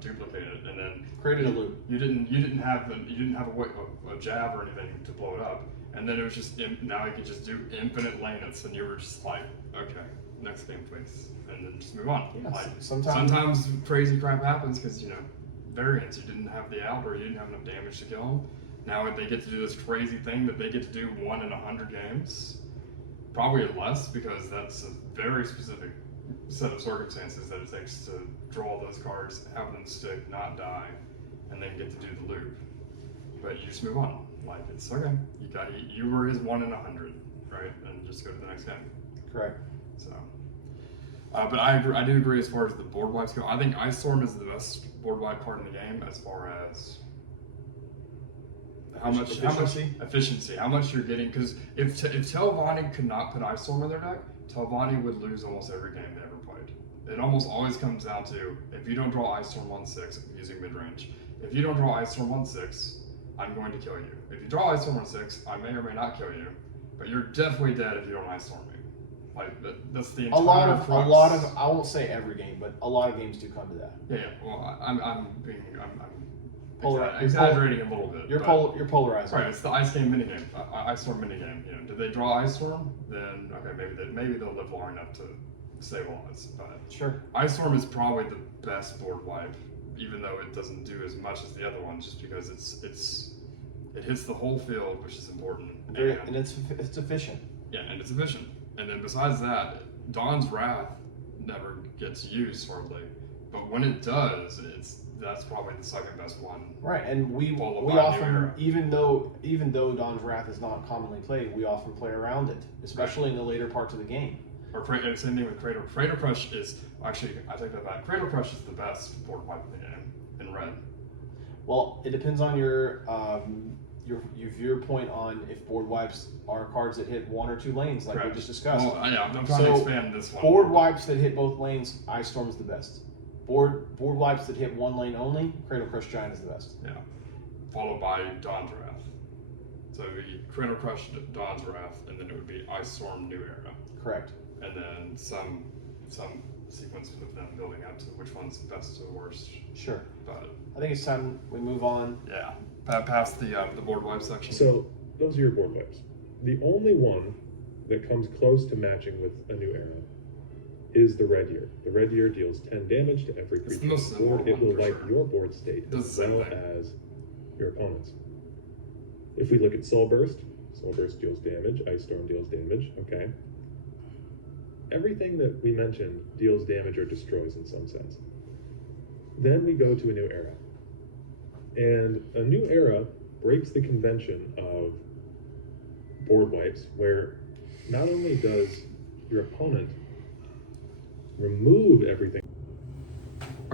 duplicate it, and then Created a loop. You didn't have a jab or anything to blow it up, and then it was just now you could just do infinite Laneths, and you were just like, okay, next game please, and then just move on. Yeah, like sometimes crazy crap happens because, you know, variance, you didn't have the out or you didn't have enough damage to kill them. Now they get to do this crazy thing that they get to do 1 in 100 games, probably less, because that's a very specific set of circumstances that it takes to draw those cards, have them stick, not die, and then get to do the loop. But you just move on. Like, it's okay. You were his 1 in 100, right? And just go to the next game. correct. So, but I do agree as far as the board wipes go. I think Ice Storm is the best board wipe card in the game as far as how much efficiency, how much you're getting. Because if Telvanni could not put Ice Storm in their deck, Telvanni would lose almost every game they ever played. It almost always comes down to, if you don't draw Ice Storm 1/6 using midrange, if you don't draw Ice Storm 1/6, I'm going to kill you. If you draw Ice Storm 1/6, I may or may not kill you, but you're definitely dead if you don't Ice Storm me. Like, that's the entire A lot of crux. I won't say every game, but a lot of games do come to that. Yeah. Well, I'm Polar- exaggerating a little bit. You're but- polarized. Right, it's the Ice Game minigame, Ice Storm minigame. You know, did they draw Ice Storm? Then okay, maybe they'll live long enough to save lives. But Sure. Ice Storm is probably the best board wipe, even though it doesn't do as much as the other ones, just because it hits the whole field, which is important. And it's efficient. Yeah, and it's efficient. And then besides that, Dawn's Wrath never gets used hardly, but when it does, that's probably the second best one. Right, and we Followed by New often, Era. even though Dawn's Wrath is not commonly played, we often play around it, especially in the later parts of the game. Or same thing with Crater. Crater Crush is actually, I take that back. Crater Crush is the best board wipe in the game in red. Well, it depends on your viewpoint on if board wipes are cards that hit 1 or 2 lanes, like we just discussed. Well, yeah, I'm trying to expand this one. Board wipes that hit both lanes, Ice Storm is the best. Board wipes that hit 1 lane only, Cradle Crush Giant is the best. Yeah, followed by Dawn's Wrath. So it would be Crater Crush, Dawn's Wrath, and then it would be Ice Storm, New Era. Correct. And then some sequence of them building up to which one's best to worst. Sure. But I think it's time we move on. yeah, past the board wipe section. So those are your board wipes. The only one that comes close to matching with a new era is the Red Year. The Red Year deals 10 damage to every It's creature the most on the board. similar It will one, for wipe sure. your board state Does as the same well thing. as your opponent's. If we look at Soul Burst deals damage, Ice Storm deals damage, okay. Everything that we mentioned deals damage or destroys in some sense. Then we go to a new era. And a new era breaks the convention of board wipes, where not only does your opponent remove everything.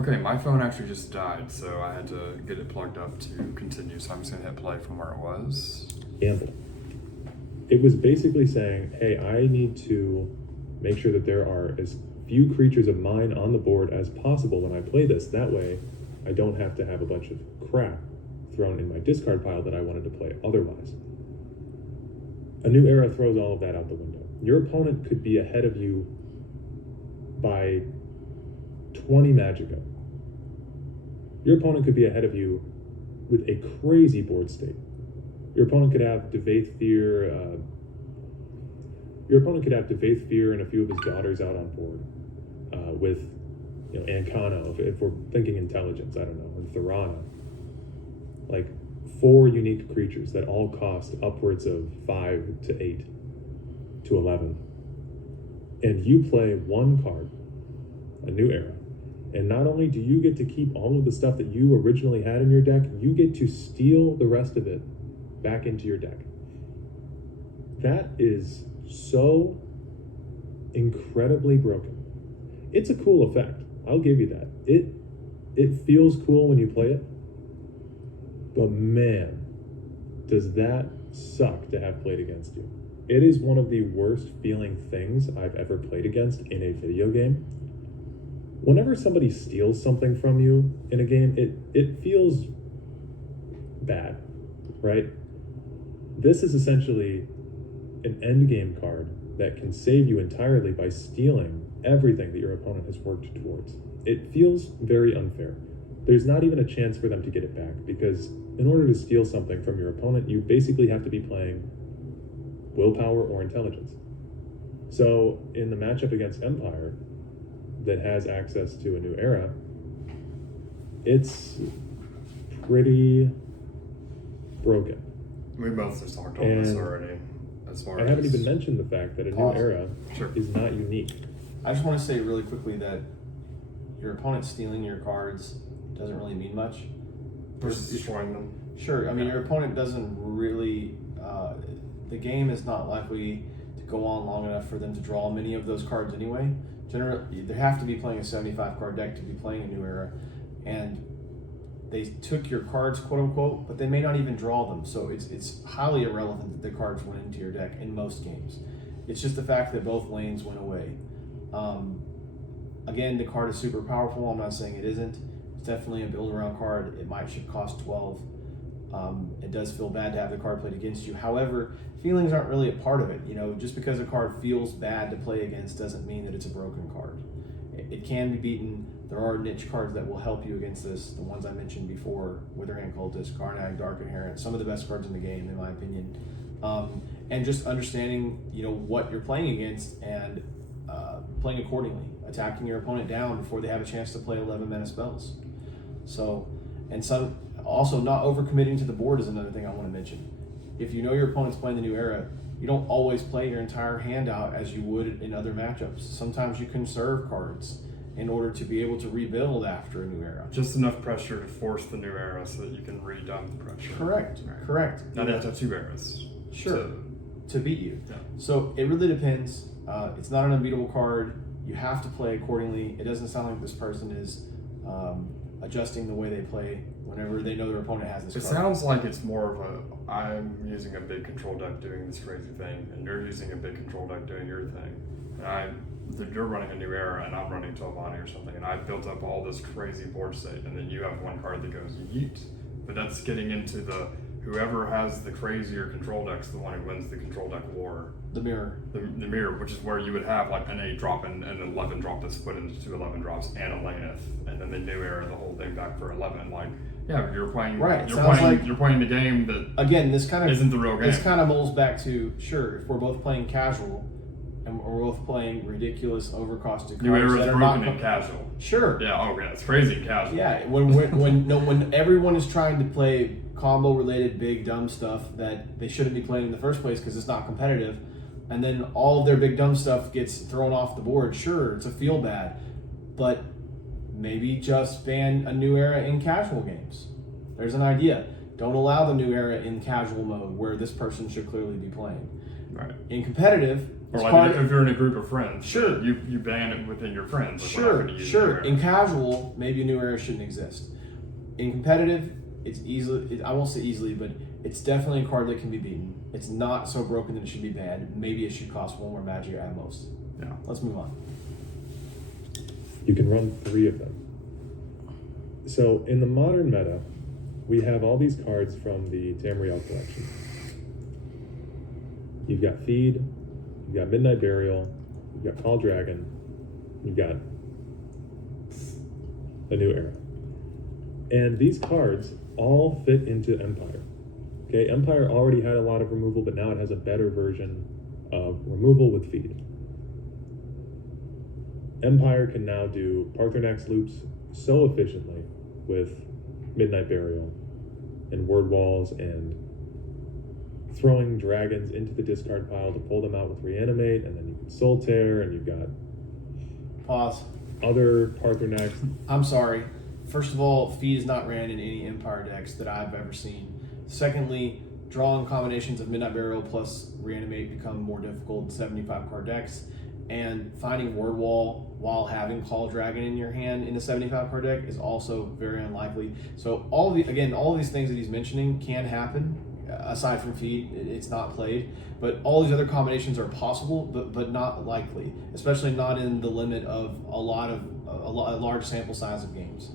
Okay, my phone actually just died, so I had to get it plugged up to continue. So I'm just gonna hit play from where it was. Gamble. It was basically saying, hey, I need to make sure that there are as few creatures of mine on the board as possible when I play this. That way, I don't have to have a bunch of crap thrown in my discard pile that I wanted to play otherwise. A new era throws all of that out the window. Your opponent could be ahead of you by 20 Magica. Your opponent could be ahead of you with a crazy board state. Your opponent could have Devaith Fear. Your opponent could have Devaith Fear and a few of his daughters out on board with, Ancano, if we're thinking intelligence, I don't know, and Thorana. Like 4 unique creatures that all cost upwards of 5 to 8 to 11. And you play one card, a new era. And not only do you get to keep all of the stuff that you originally had in your deck, you get to steal the rest of it back into your deck. That is so incredibly broken. It's a cool effect. I'll give you that. It feels cool when you play it. But man, does that suck to have played against you. It is one of the worst feeling things I've ever played against in a video game. Whenever somebody steals something from you in a game, it feels bad, right? This is essentially an end game card that can save you entirely by stealing everything that your opponent has worked towards. It feels very unfair. There's not even a chance for them to get it back, because in order to steal something from your opponent, you basically have to be playing willpower or intelligence. So in the matchup against Empire that has access to a new era, it's pretty broken. We both just talked about this already. As far I haven't even mentioned the fact that a new Pause. era Sure. is not unique. I just want to say really quickly that your opponent stealing your cards doesn't really mean much. versus destroying them. Sure, I mean, your opponent doesn't really, the game is not likely to go on long enough for them to draw many of those cards anyway. Generally, they have to be playing a 75 card deck to be playing a new era, and they took your cards, quote unquote, but they may not even draw them. So it's highly irrelevant that the cards went into your deck in most games. It's just the fact that both lanes went away. Again, the card is super powerful. I'm not saying it isn't. It's definitely a build around card. It should cost 12. It does feel bad to have the card played against you. However, feelings aren't really a part of it. Just because a card feels bad to play against doesn't mean that it's a broken card. It can be beaten. There are niche cards that will help you against this. The ones I mentioned before, Witherhand Cultist, Karnag, Dark Inherent, some of the best cards in the game, in my opinion. And just understanding, what you're playing against and playing accordingly, attacking your opponent down before they have a chance to play 11 mana spells. So, and some also not overcommitting to the board is another thing I want to mention. If you know your opponent's playing the new era, you don't always play your entire hand out as you would in other matchups. Sometimes you conserve cards in order to be able to rebuild after a new era. Just enough pressure to force the new era so that you can redump the pressure. Correct. Now they have to have 2 eras. Sure. To beat you. Yeah. So it really depends. It's not an unbeatable card. You have to play accordingly. It doesn't sound like this person is adjusting the way they play whenever they know their opponent has this It card. sounds like it's more of a, I'm using a big control deck doing this crazy thing, and you're using a big control deck doing your thing. And you're running a new era, and I'm running Telvanni or something, and I've built up all this crazy board state, and then you have one card that goes yeet. But that's getting into the, whoever has the crazier control deck's the one who wins the control deck war. The mirror. The mirror, which is where you would have like an 8 drop and an 11 drop that's split into 2 11 drops and a Laneth, and then the new era, the whole thing back for 11. Like, yeah, you're playing. Right. You're playing the game that Again, this kind of isn't the real game. This kind of molds back to, sure, if we're both playing casual and we're both playing ridiculous overcosted New cards era is that are broken not in casual. Sure. Yeah. Oh yeah, it's crazy in casual. Yeah. When everyone is trying to play combo related big dumb stuff that they shouldn't be playing in the first place because it's not competitive, and then all of their big dumb stuff gets thrown off the board. Sure, it's a feel bad, but maybe just ban a new era in casual games. There's an idea. Don't allow the new era in casual mode where this person should clearly be playing. Right. In competitive, Or It's like part- if you're in a group of friends, Sure. you ban it within your friends. Like, we're not gonna use Sure. it. In casual, maybe a new era shouldn't exist. In competitive, it's easily, I won't say easily, but it's definitely a card that can be beaten. It's not so broken that it should be banned. Maybe it should cost 1 more magic at most. Yeah. Let's move on. You can run 3 of them. So in the modern meta, we have all these cards from the Tamriel collection. You've got Feed, you've got Midnight Burial, you've got Call Dragon, you've got a new era. And these cards all fit into Empire. Okay, Empire already had a lot of removal, but now it has a better version of removal with Feed. Empire can now do Parthenax loops so efficiently with Midnight Burial and Word Walls and throwing dragons into the discard pile to pull them out with Reanimate, and then you can Soul Tear, and you've got Pause. other Parthenax. I'm sorry. First of all, Feed is not ran in any Empire decks that I've ever seen. Secondly, drawing combinations of Midnight Burial plus Reanimate become more difficult in 75 card decks. And finding Word Wall while having Call Dragon in your hand in a 75 card deck is also very unlikely. So all these things that he's mentioning can happen. Aside from Feed, it's not played. But all these other combinations are possible, but not likely. Especially not in the limit of a large sample size of games.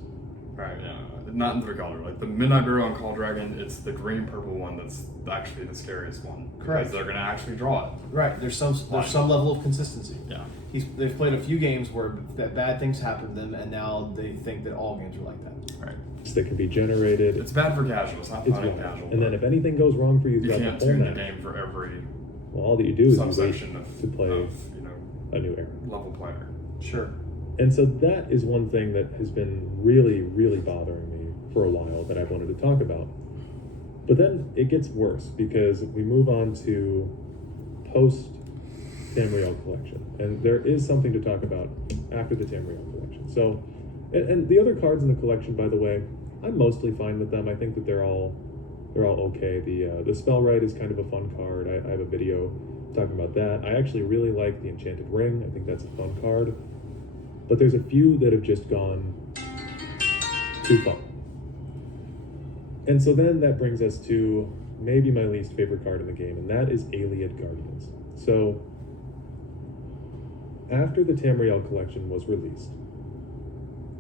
Right, yeah. Not in 3 color. Like the Midnight Burial and Call Dragon, it's the green purple one that's actually the scariest one. Correct. Because they're gonna actually draw it. Right. There's some level of consistency. Yeah. They've played a few games where bad things happen to them, and now they think that all games are like that. Right. That can be generated. It's bad for casual. It's not It's fun in wild. casual. And then if anything goes wrong for you, you throughout can't the whole tune the match, game for every well, all that you do is you wait subsection of to play you know, a new era. level player. Sure. And so that is one thing that has been really, really bothering me for a while that I've wanted to talk about. But then it gets worse because we move on to post Tamriel collection. And there is something to talk about after the Tamriel collection. So, and the other cards in the collection, by the way, I'm mostly fine with them. I think that they're all okay. The Spellwrite is kind of a fun card. I have a video talking about that. I actually really like the Enchanted Ring. I think that's a fun card. But there's a few that have just gone too far. And so then that brings us to maybe my least favorite card in the game, and that is Ayleid Guardians. So after the Tamriel collection was released,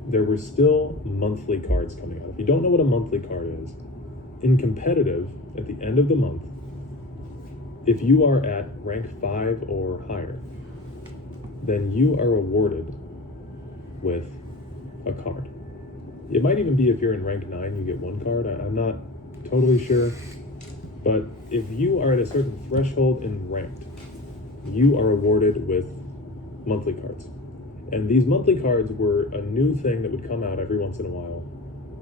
there were still monthly cards coming out. If you don't know what a monthly card is, in competitive, at the end of the month, if you are at rank 5 or higher, then you are awarded with a card. It might even be if you're in rank 9, you get 1 card. I'm not totally sure. But if you are at a certain threshold in ranked, you are awarded with monthly cards. And these monthly cards were a new thing that would come out every once in a while.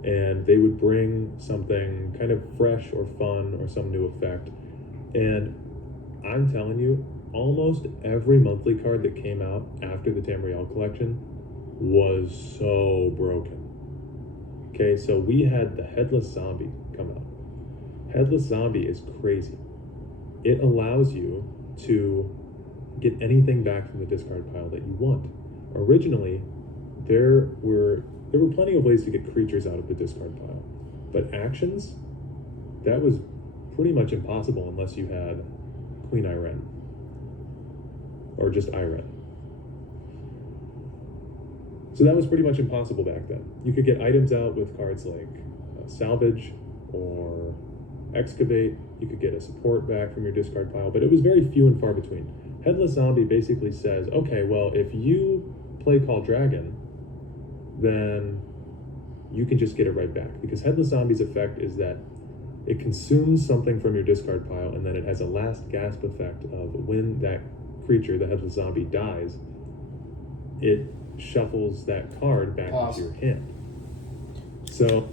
And they would bring something kind of fresh or fun or some new effect. And I'm telling you, almost every monthly card that came out after the Tamriel collection was so broken. Okay, so we had the Headless Zombie come out. Headless Zombie is crazy. It allows you to get anything back from the discard pile that you want. Originally, there were plenty of ways to get creatures out of the discard pile, but actions, that was pretty much impossible unless you had Queen Iren, or just Iren. So that was pretty much impossible back then. You could get items out with cards like Salvage or Excavate. You could get a support back from your discard pile, but it was very few and far between. Headless Zombie basically says, okay, well, if you play Call Dragon, then you can just get it right back. Because Headless Zombie's effect is that it consumes something from your discard pile, and then it has a last gasp effect of when that creature, the Headless Zombie, dies, it shuffles that card back into your hand. So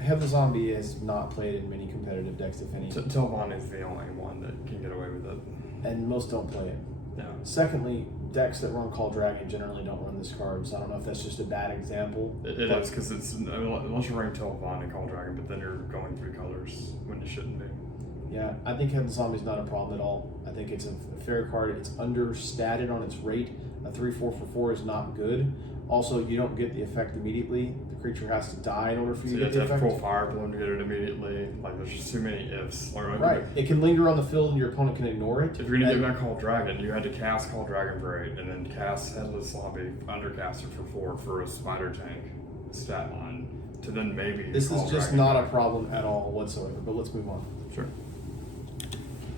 Headless Zombie is not played in many competitive decks, if any. Telvanni is the only one that can get away with it. And most don't play it. Yeah. Secondly, decks that run Call Dragon generally don't run this card, so I don't know if that's just a bad example. It is, because it's, unless you're running Telvanni and Call Dragon, but then you're going 3 colors when you shouldn't be. Yeah, I think Headless Zombie's not a problem at all. I think it's a fair card. It's understated on its rate. A 3/4 for 4 is not good. Also, you don't get the effect immediately. The creature has to die in order for So you you to have get to the have effect. full fire bloom to get it immediately. Like, there's just too many ifs. Or, Right. It can linger on the field and your opponent can ignore it. If you're gonna And- give that Call Dragon, you had to cast Call Dragon for 8, and then cast Headless Zombie, undercast it for 4 for a Spider Tank stat line, to then maybe. This Call is just Dragon not a back. problem at all whatsoever, but let's move on. Sure.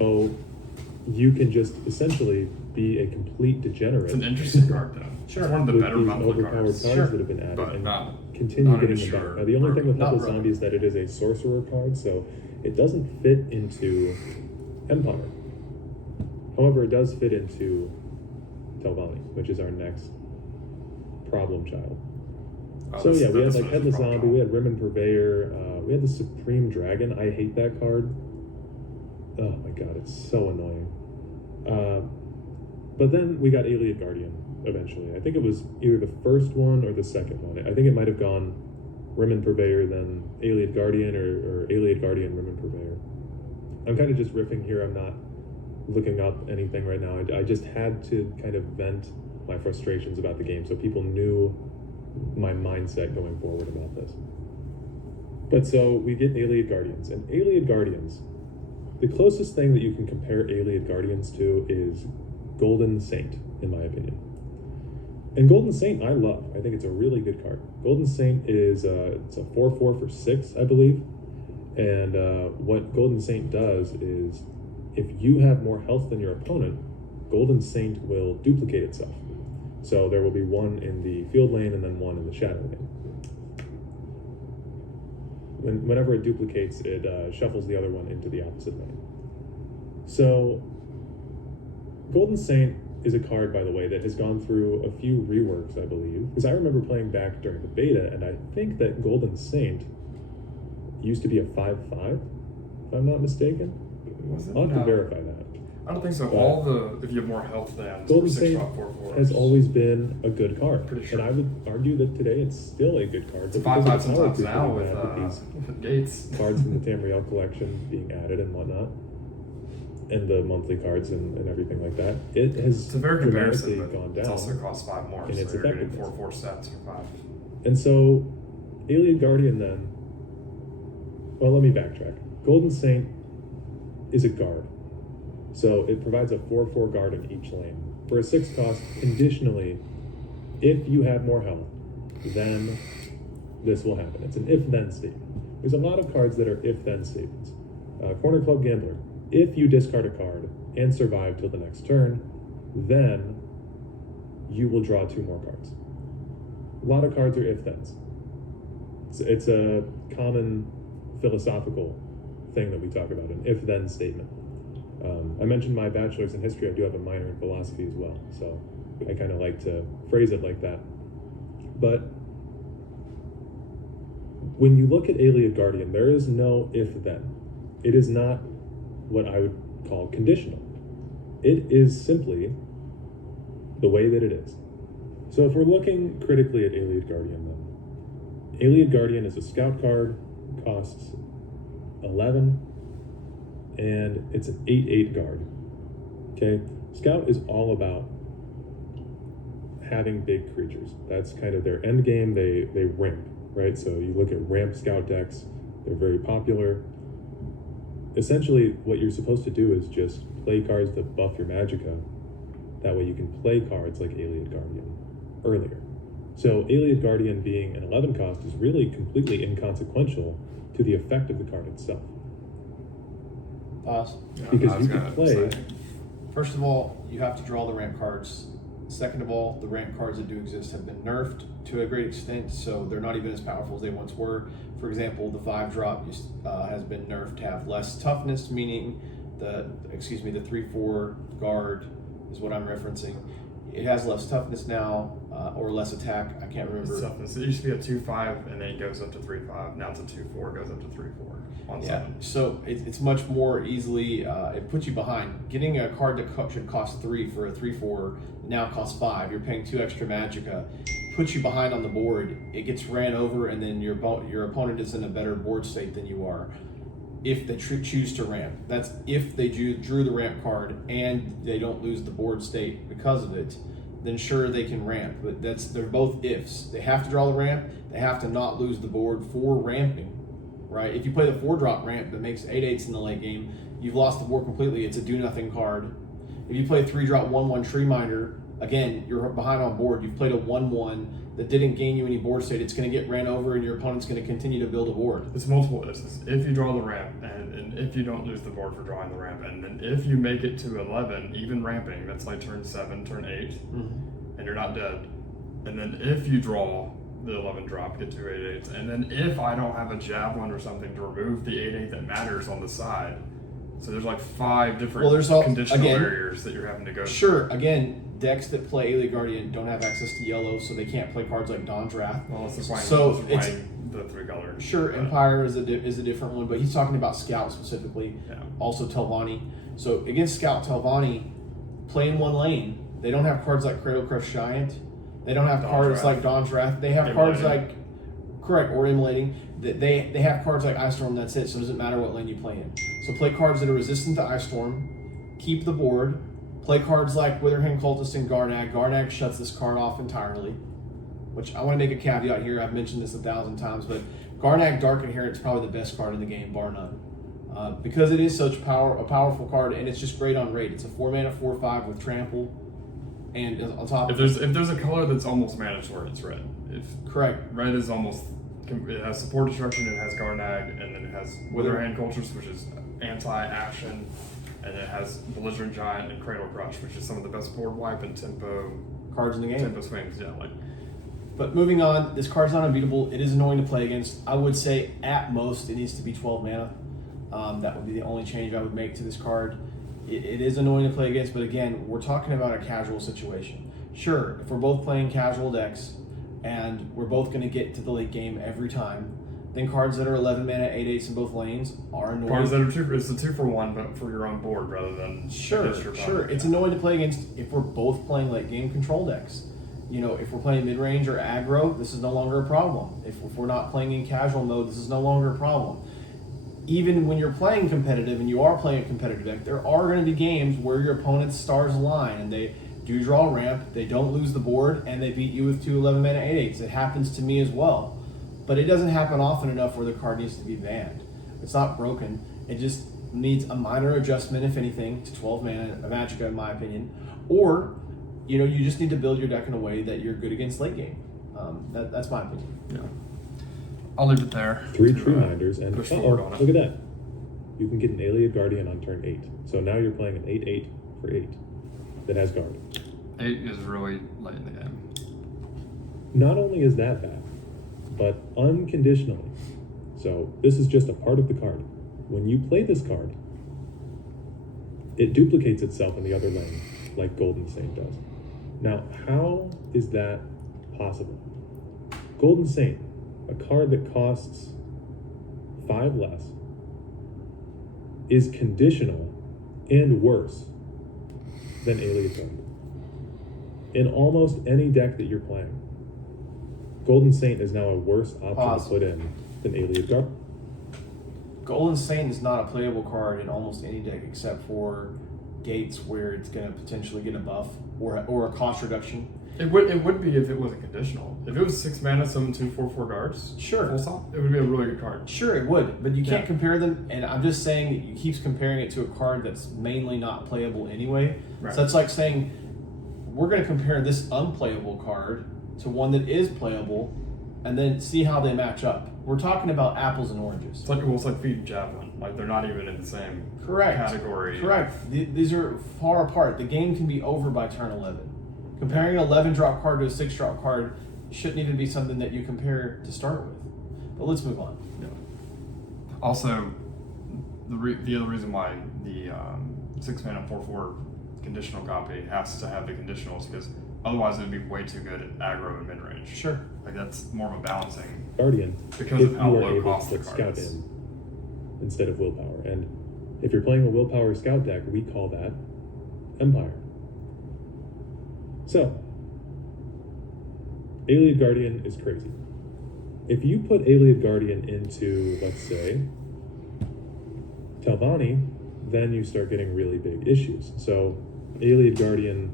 Oh, you can just essentially be a complete degenerate. It's an interesting card, though. Sure. It's one of the with better these monthly overpowered cards. cards Sure. that have been added, But and not continue not getting an them back. sure Now, the only thing with Not Headless broken. Zombie is that it is a sorcerer card, so it doesn't fit into Empire. However, it does fit into Telvanni, which is our next problem child. So this- yeah, we had this like one is Headless a problem Zombie, we child. had Rim and Purveyor, we had the Supreme Dragon. I hate that card. Oh my god, it's so annoying. But then we got Alien Guardian eventually. I think it was either the first one or the second one. I think it might have gone Rim and Purveyor, then Alien Guardian, or Alien Guardian, Rim and Purveyor. I'm kind of just riffing here. I'm not looking up anything right now. I just had to kind of vent my frustrations about the game so people knew my mindset going forward about this. But so we get Alien Guardians, and Alien Guardians, the closest thing that you can compare Alien Guardians to is Golden Saint, in my opinion. And Golden Saint I love. I think it's a really good card. Golden Saint is it's a 4/4 for 6, I believe. And what Golden Saint does is, if you have more health than your opponent, Golden Saint will duplicate itself. So there will be one in the field lane and then one in the shadow lane. Whenever it duplicates, it shuffles the other one into the opposite lane. So Golden Saint is a card, by the way, that has gone through a few reworks, I believe. Because I remember playing back during the beta, and I think that Golden Saint used to be a 5/5, if I'm not mistaken. Was it? I'll have to No. verify that. I don't think so. But All the, if you have more health than Golden 6 Saint 5 4 4 has always been a good card. Pretty sure. And I would argue that today it's still a good card. It's a but 5/5 because of the power sometimes now creep with that we have these Gates. cards from the Tamriel collection being added and whatnot, and the monthly cards and everything like that, it has It's a very dramatically comparison, but gone it down. also costs 5 more, in so its you're getting effectiveness. 4 sets for 5. And so, Alien Guardian then, well, let me backtrack. Golden Saint is a guard. So it provides a 4/4 guard in each lane. For a 6 cost, conditionally, if you have more health, then this will happen. It's an if-then statement. There's a lot of cards that are if-then statements. Corner Club Gambler, if you discard a card and survive till the next turn, then you will draw 2 more cards. A lot of cards are if-thens. It's a common philosophical thing that we talk about, an if-then statement. I mentioned my bachelor's in history. I do have a minor in philosophy as well, so I kind of like to phrase it like that. But when you look at Alien Guardian, there is no if-then. It is not what I would call conditional. It is simply the way that it is. So if we're looking critically at Alien Guardian, then Alien Guardian is a scout card, costs 11, and it's an 8/8 guard. Okay, Scout is all about having big creatures. That's kind of their end game. They ramp, right? So you look at ramp Scout decks; they're very popular. Essentially, what you're supposed to do is just play cards that buff your Magicka. That way, you can play cards like Alien Guardian earlier. So Alien Guardian being an 11 cost is really completely inconsequential to the effect of the card itself. Because you can play. First of all, you have to draw the ramp cards. Second of all, the ramp cards that do exist have been nerfed to a great extent, so they're not even as powerful as they once were. For example, the 5-drop has been nerfed to have less toughness, meaning the 3/4 guard is what I'm referencing. It has less toughness now, or less attack. I can't remember. Toughness. It used to be a 2/5, and then it goes up to 3/5. Now it's a 2/4, goes up to 3/4 on Yeah, 7. so it's much more easily, it puts you behind. Getting a card that should cost 3 for a 3/4 now costs 5. You're paying 2 extra Magicka. Puts you behind on the board. It gets ran over, and then your opponent is in a better board state than you are. if they choose to ramp. That's if they drew the ramp card and they don't lose the board state because of it, then sure they can ramp. But they're both ifs. They have to draw the ramp, they have to not lose the board for ramping, right? If you play the 4-drop ramp that makes 8/8s in the late game, you've lost the board completely. It's a do nothing card. If you play 3-drop 1/1 Tree Minder, again, you're behind on board. You've played a 1/1 that didn't gain you any board state. It's going to get ran over, and your opponent's going to continue to build a board. It's multiple ifs. It's if you draw the ramp, and if you don't lose the board for drawing the ramp, and then if you make it to 11, even ramping, that's like turn 7, turn 8, and you're not dead. And then if you draw the 11 drop, get 2 8/8s, and then if I don't have a javelin or something to remove the 8/8 that matters on the side. So there's like 5 different conditional barriers that you're having to go through. Sure, again, decks that play Alien Guardian don't have access to yellow, so they can't play cards like Dawn's Wrath. Well, it's playing the 3-color. Sure, Empire is a different one, but he's talking about Scout specifically. Yeah. Also Telvanni. So against Scout Telvanni, play in one lane. They don't have cards like Cradle Crush Giant. They don't have cards like Dawn's Wrath. They have cards like or Immolating. They have cards like Ice Storm. That's it. So it doesn't matter what lane you play in. So play cards that are resistant to Ice Storm. Keep the board. Play cards like Witherhand Cultist and Garnag. Garnag shuts this card off entirely. Which I want to make a caveat here. I've mentioned this 1,000 times, but Garnag Dark Inherit's probably the best card in the game, bar none. Because it is such a powerful card, and it's just great on raid. It's a 4-mana 4/5 with trample, and on top. If there's a color that's almost mandatory, it's red. Correct. Red is almost. It has support destruction. It has Garnag, and then it has Witherhand Cultist, which is anti-action, and it has Belligerent Giant and Cradle Crush, which is some of the best board wipe and tempo cards in the game. Tempo swings, yeah. But moving on, this card's not unbeatable. It is annoying to play against. I would say at most it needs to be 12 mana. That would be the only change I would make to this card. It is annoying to play against, but again, we're talking about a casual situation. Sure, if we're both playing casual decks and we're both going to get to the late game every time, then cards that are 11 mana, 8/8s in both lanes are annoying. Cards that are it's a 2-for-1, but for your own board rather than sure. It's annoying to play against if we're both playing late game control decks. You know, if we're playing mid-range or aggro, this is no longer a problem. If we're not playing in casual mode, this is no longer a problem. Even when you're playing competitive and you are playing a competitive deck, there are going to be games where your opponent's stars align and they do draw a ramp, they don't lose the board, and they beat you with 2 11 mana 8/8s. It happens to me as well. But it doesn't happen often enough where the card needs to be banned. It's not broken. It just needs a minor adjustment, if anything, to 12 mana Magicka, in my opinion. Or, you know, you just need to build your deck in a way that you're good against late game. That's my opinion. Yeah. I'll leave it there. 3 Tree Minders, and push forward on it. Look at that. You can get an Alien Guardian on turn 8. So now you're playing an 8/8 for 8 that has guard. 8 is really late in the game. Not only is that bad, but unconditionally. So this is just a part of the card. When you play this card, it duplicates itself in the other lane, like Golden Saint does. Now, how is that possible? Golden Saint, a card that costs 5 less, is conditional and worse than Alien Guardian. In almost any deck that you're playing, Golden Saint is now a worse option to put in than Alien Guardian. Golden Saint is not a playable card in almost any deck except for Gates, where it's going to potentially get a buff or a cost reduction. It would be if it wasn't conditional. If it was 6 mana, summon 2 4/4 guards, sure, full stop, it would be a really good card. Sure, it would, but you can't compare them. And I'm just saying that you keeps comparing it to a card that's mainly not playable anyway. Right. So that's like saying we're going to compare this unplayable card to one that is playable, and then see how they match up. We're talking about apples and oranges. It's like Feed and Javelin. Like, they're not even in the same category. Correct. These are far apart. The game can be over by turn 11. Comparing an 11-drop card to a 6-drop card shouldn't even be something that you compare to start with. But let's move on. Yeah. Also, the other reason why the 6 mana 4/4 conditional copy has to have the conditionals, because otherwise it would be way too good at aggro and mid-range. Sure. Like, that's more of a balancing. Guardian, because if of how you are low able cost to the put card Scout is. in instead of Willpower. And if you're playing a Willpower Scout deck, we call that Empire. So, Alien Guardian is crazy. If you put Alien Guardian into, let's say, Telvanni, then you start getting really big issues. So Alien Guardian,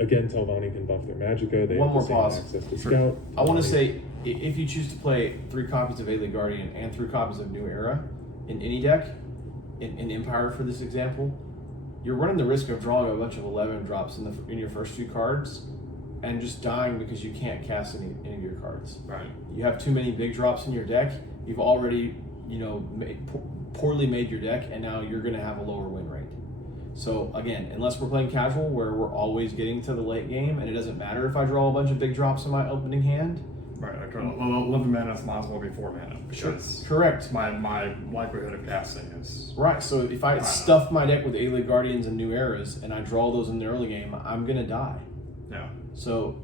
again, Telvanni can buff their Magicka. They One have more the same pause. access to Scout. I want to Telvanni- say, if you choose to play 3 copies of Alien Guardian and 3 copies of New Era in any deck, in Empire for this example, you're running the risk of drawing a bunch of 11 drops in your first 2 cards and just dying because you can't cast any of your cards. Right. You have too many big drops in your deck. You've already, poorly made your deck, and now you're going to have a lower win rate. So again, unless we're playing casual, where we're always getting to the late game, and it doesn't matter if I draw a bunch of big drops in my opening hand. Right. I draw 11 mana, it might as well be 4 mana. Because Correct. my likelihood of casting is Right. So if I stuff my deck with Alien Guardians and New Eras, and I draw those in the early game, I'm going to die. yeah. So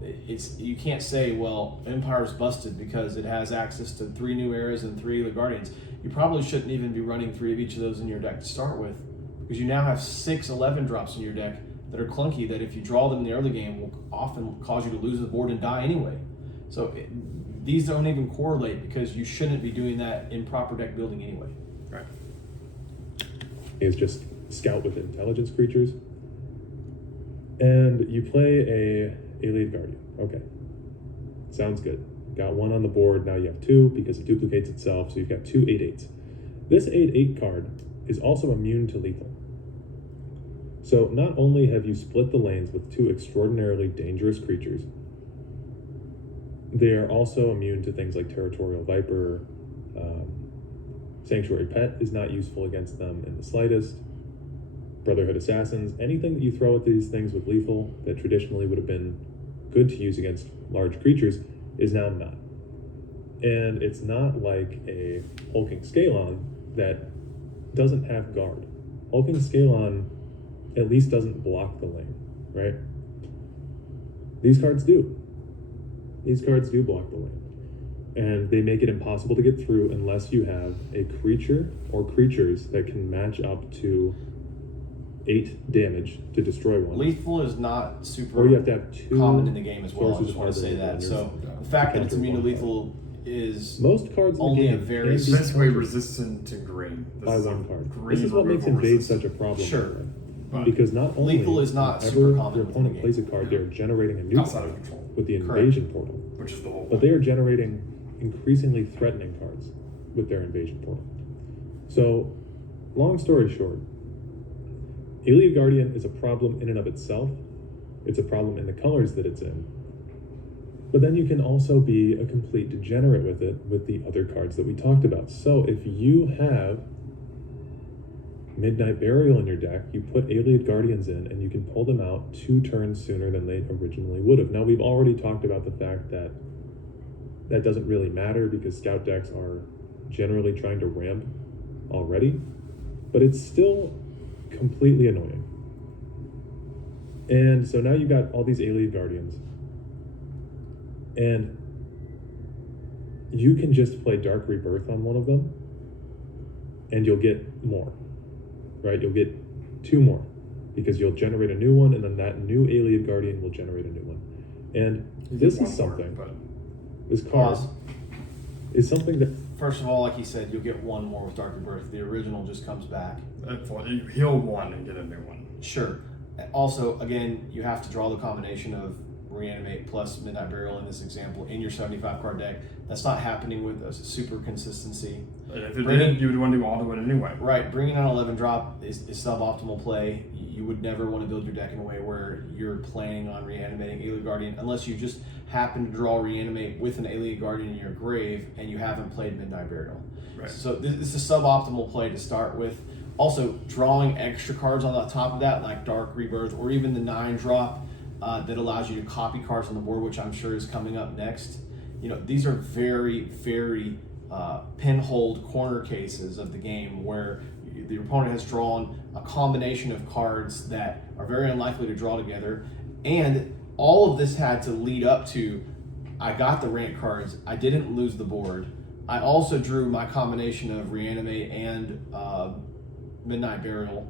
you can't say, well, Empire's busted because it has access to 3 New Eras and 3 Alien Guardians. You probably shouldn't even be running 3 of each of those in your deck to start with, because you now have 6 11 drops in your deck that are clunky, that if you draw them in the early game will often cause you to lose the board and die anyway. So these don't even correlate, because you shouldn't be doing that in proper deck building anyway. Right. Is just Scout with intelligence creatures. And you play a Alien Guardian. Okay. Sounds good. Got 1 on the board, now you have 2 because it duplicates itself, so you've got 2 8/8s. This 8/8 card is also immune to lethal. So not only have you split the lanes with 2 extraordinarily dangerous creatures, they are also immune to things like Territorial Viper. Sanctuary Pet is not useful against them in the slightest. Brotherhood Assassins, anything that you throw at these things with lethal that traditionally would have been good to use against large creatures is now not. And it's not like a Hulking Scalon that doesn't have guard. Hulking Scalon at least doesn't block the lane, right? These cards do. These cards do block the lane. And they make it impossible to get through unless you have a creature or creatures that can match up to 8 damage to destroy one. Lethal is not super Or you have to have 2 common in the game as well. I forces just want to say harder that. than So yours. the fact that it's Counter immune to one lethal is Most cards in only the a game very can It's be basically countered resistant to green. by is a 1 card. green This is what makes removal invade resistant. such a problem. Sure. by the way. But Because not only Lethal is not whenever super common your within opponent the plays a game. card, they're generating a new outside card of control, with the Correct. invasion portal. which is the whole But they are generating increasingly threatening cards with their invasion portal. So, long story short, Alien Guardian is a problem in and of itself. It's a problem in the colors that it's in. But then you can also be a complete degenerate with it with the other cards that we talked about. So if you have Midnight Burial in your deck, you put Alien Guardians in and you can pull them out 2 turns sooner than they originally would have. Now we've already talked about the fact that that doesn't really matter because Scout decks are generally trying to ramp already, but it's still completely annoying. And so now you've got all these Alien Guardians, and you can just play Dark Rebirth on one of them, and you'll get more, right? You'll get 2 more, because you'll generate a new one, and then that new Alien Guardian will generate a new one. And this is something, this card Pause. is something that First of all, like he said, you'll get 1 more with Dark Rebirth. The original just comes back. you heal 1 and get a new one. Sure. Also, again, you have to draw the combination of Reanimate plus Midnight Burial in this example in your 75 card deck. That's not happening with a super consistency. And if it didn't, you would want to do auto it anyway. Right, bringing on 11 drop is suboptimal play. You would never want to build your deck in a way where you're planning on reanimating Alien Guardian unless you just happen to draw Reanimate with an Alien Guardian in your grave and you haven't played Midnight Burial. Right. So this is a suboptimal play to start with. Also, drawing extra cards on the top of that, like Dark Rebirth, or even the 9 drop that allows you to copy cards on the board, which I'm sure is coming up next. These are very, very pinholed corner cases of the game where the opponent has drawn a combination of cards that are very unlikely to draw together, and all of this had to lead up to, I got the rant cards, I didn't lose the board, I also drew my combination of Reanimate and Midnight Burial,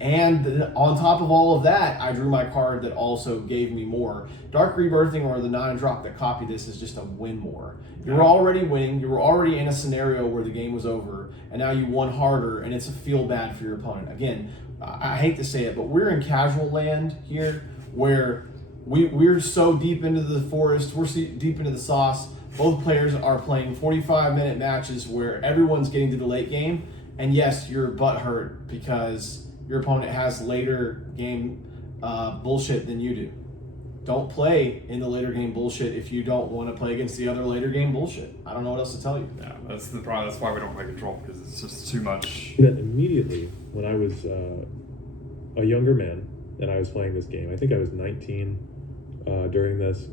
And on top of all of that, I drew my card that also gave me more. Dark Rebirthing or the 9-drop that copied this is just a win more. You were already winning, you were already in a scenario where the game was over, and now you won harder, and it's a feel bad for your opponent. Again, I hate to say it, but we're in casual land here where we're so deep into the forest, we're deep into the sauce. Both players are playing 45-minute matches where everyone's getting to the late game, and yes, you're butthurt because your opponent has later game bullshit than you do. Don't play in the later game bullshit if you don't want to play against the other later game bullshit. I don't know what else to tell you. Yeah, that's the problem. That's why we don't play control, because it's just too much. That immediately, when I was a younger man and I was playing this game, I think I was 19 during this,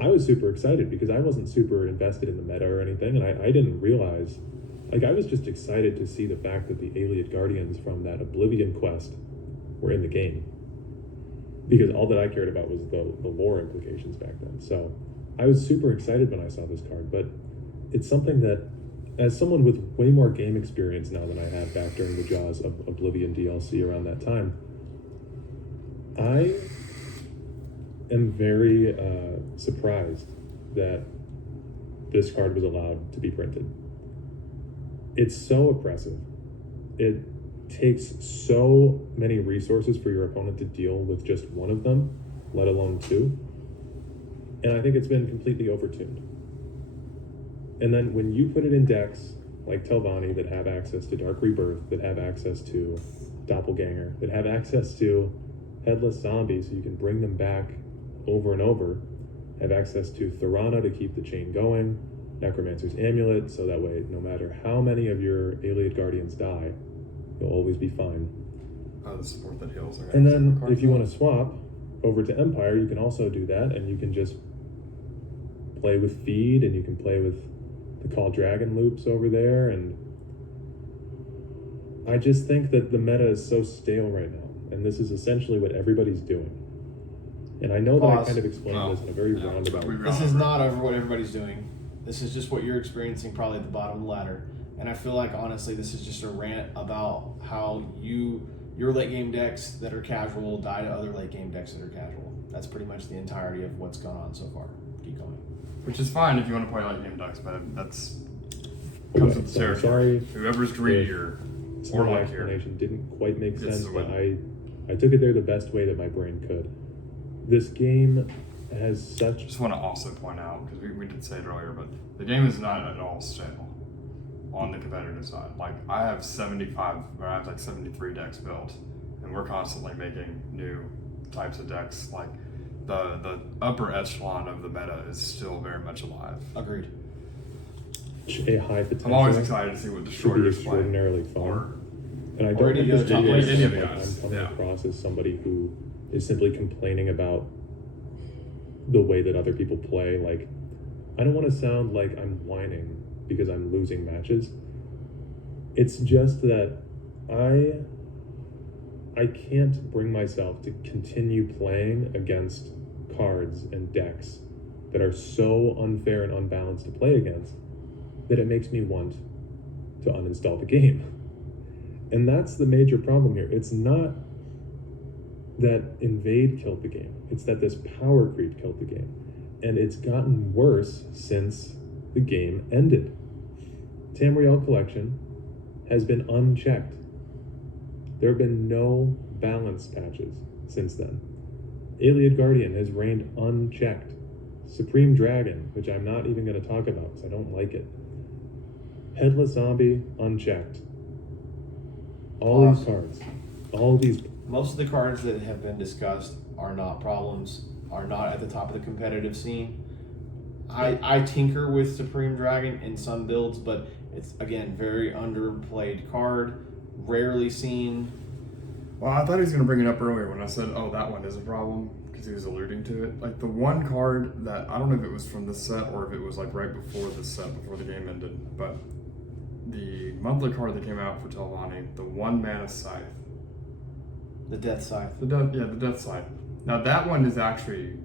I was super excited because I wasn't super invested in the meta or anything, and I didn't realize, like, I was just excited to see the fact that the Alien Guardians from that Oblivion quest were in the game, because all that I cared about was the lore implications back then. So I was super excited when I saw this card, but it's something that, as someone with way more game experience now than I had back during the Jaws of Oblivion DLC around that time, I am very surprised that this card was allowed to be printed. It's so oppressive. It takes so many resources for your opponent to deal with just one of them, let alone two. And I think it's been completely overtuned. And then when you put it in decks like Telvanni that have access to Dark Rebirth, that have access to Doppelganger, that have access to Headless Zombies, so you can bring them back over and over, have access to Thorana to keep the chain going, Necromancer's Amulet, so that way no matter how many of your Alien Guardians die, you'll always be fine. The support that heals. And then if you want to swap over to Empire, you can also do that, and you can just play with Feed, and you can play with the Call Dragon loops over there, and I just think that the meta is so stale right now, and this is essentially what everybody's doing. And I know that I kind of explained this in a very roundabout way. This is not over what everybody's doing. This is just what you're experiencing probably at the bottom of the ladder. And I feel like, honestly, this is just a rant about how your late game decks that are casual die to other late game decks that are casual. That's pretty much the entirety of what's gone on so far. Keep going. Which is fine if you want to play late game decks, but that's comes with the territory. Sorry, whoever's greedier some or of my luckier. explanation didn't quite make This sense, is but what- I took it there the best way that my brain could. This game has such... Just want to also point out, because we did say it earlier, but the game is not at all stale on the competitive side. Like, I have 75, or I have like 73 decks built, and we're constantly making new types of decks. Like, the upper echelon of the meta is still very much alive. Agreed. a high potential. I'm always excited to see what should be Destroyers play. extraordinarily fun. Or, And I Or don't any think other this top video players. is Any of the like guys, I'm coming yeah. across as somebody who is simply complaining about the way that other people play. Like, I don't want to sound like I'm whining because I'm losing matches. It's just that I can't bring myself to continue playing against cards and decks that are so unfair and unbalanced to play against that it makes me want to uninstall the game. And that's the major problem here. It's not that Invade killed the game. It's that this power creep killed the game. And it's gotten worse since the game ended. Tamriel Collection has been unchecked. There have been no balance patches since then. Alien Guardian has reigned unchecked. Supreme Dragon, which I'm not even going to talk about because I don't like it. Headless Zombie, unchecked. All these cards, all these... Most of the cards that have been discussed are not problems, are not at the top of the competitive scene. I tinker with Supreme Dragon in some builds, but it's, again, very underplayed card, rarely seen. well, I thought he was going to bring it up earlier when I said, oh, that one is a problem, because he was alluding to it. Like, the one card that, I don't know if it was from this set or if it was like right before this set, before the game ended, but the monthly card that came out for Telvanni, the 1-mana Scythe. The Death Scythe. The Death Scythe. Now that one is actually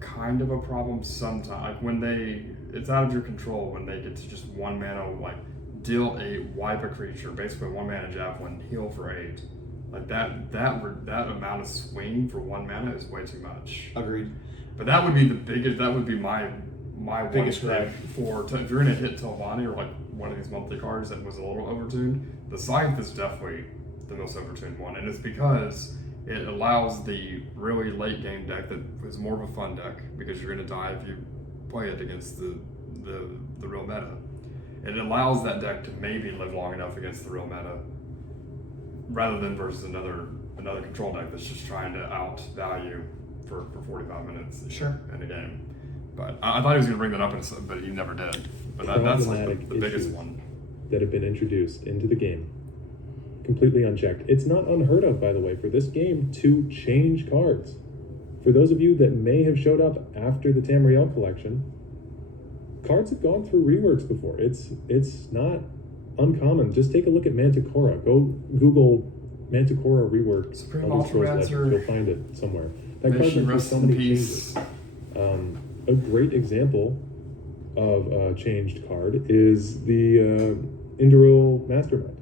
kind of a problem sometimes. Like when it's out of your control when they get to just 1 mana, like wipe a creature, basically 1 mana javelin, heal for 8. Like that amount of swing for 1 mana is way too much. Agreed. But that would be the biggest. That would be my Biggest one pick if you're gonna hit Telvanni or like one of these monthly cards that was a little overtuned. The Scythe is definitely the most overtuned one, and it's because it allows the really late game deck that is more of a fun deck because you're gonna die if you play it against the real meta. It allows that deck to maybe live long enough against the real meta, rather than versus another control deck that's just trying to outvalue for 45 minutes in a game. But I thought he was going to bring that up, but he never did. But that's like the biggest one. That have been introduced into the game, completely unchecked. It's not unheard of, by the way, for this game to change cards. For those of you that may have showed up after the Tamriel collection, cards have gone through reworks before. It's not uncommon. Just take a look at Manticora. Go Google Manticora rework. Supreme Elder Scrolls Ultramancer. Legends. You'll find it somewhere. That May card she went through rest so in many peace. changes. A great example of a changed card is the Induril Mastermind.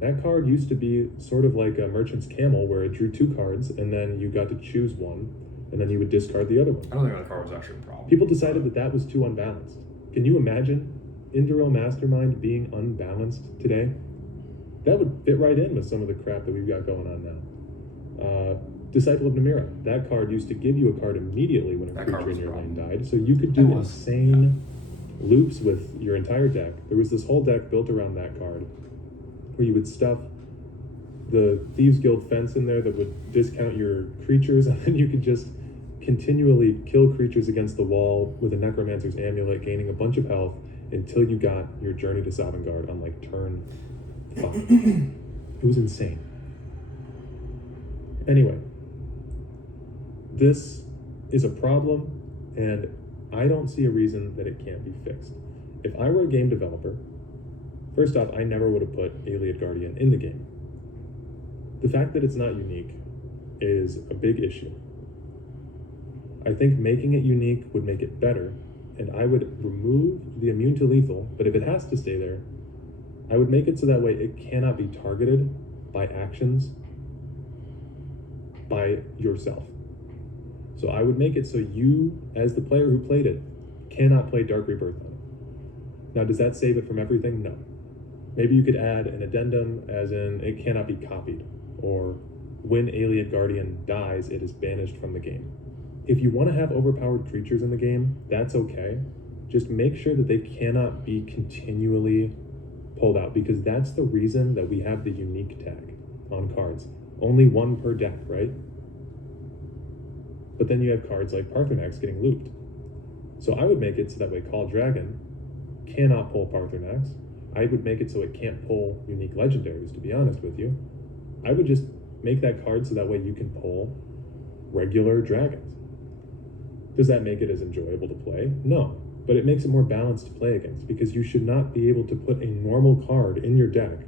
That card used to be sort of like a Merchant's Camel, where it drew 2 cards, and then you got to choose one, and then you would discard the other one. I don't think that card was actually a problem. People decided that was too unbalanced. Can you imagine Induril Mastermind being unbalanced today? That would fit right in with some of the crap that we've got going on now. Disciple of Namira. That card used to give you a card immediately when a That card creature was in your a lane problem. died, so you could do insane loops with your entire deck. There was this whole deck built around that card, where you would stuff the Thieves Guild fence in there that would discount your creatures, and then you could just continually kill creatures against the wall with a Necromancer's Amulet, gaining a bunch of health until you got your Journey to Sovngarde on like turn 5. It was insane. Anyway, this is a problem, and I don't see a reason that it can't be fixed. If I were a game developer, first off, I never would have put Ayleid Guardian in the game. The fact that it's not unique is a big issue. I think making it unique would make it better, and I would remove the immune to lethal, but if it has to stay there, I would make it so that way it cannot be targeted by actions by yourself. So I would make it so you, as the player who played it, cannot play Dark Rebirth on it. Now, does that save it from everything? No. Maybe you could add an addendum, as in it cannot be copied, or when Ayleid Guardian dies, it is banished from the game. If you want to have overpowered creatures in the game, that's okay. Just make sure that they cannot be continually pulled out, because that's the reason that we have the unique tag on cards. Only 1 per deck, right? But then you have cards like Paarthurnax getting looped. So I would make it so that way Call Dragon cannot pull Paarthurnax. I would make it so it can't pull unique legendaries, to be honest with you. I would just make that card so that way you can pull regular dragons. Does that make it as enjoyable to play? No, but it makes it more balanced to play against, because you should not be able to put a normal card in your deck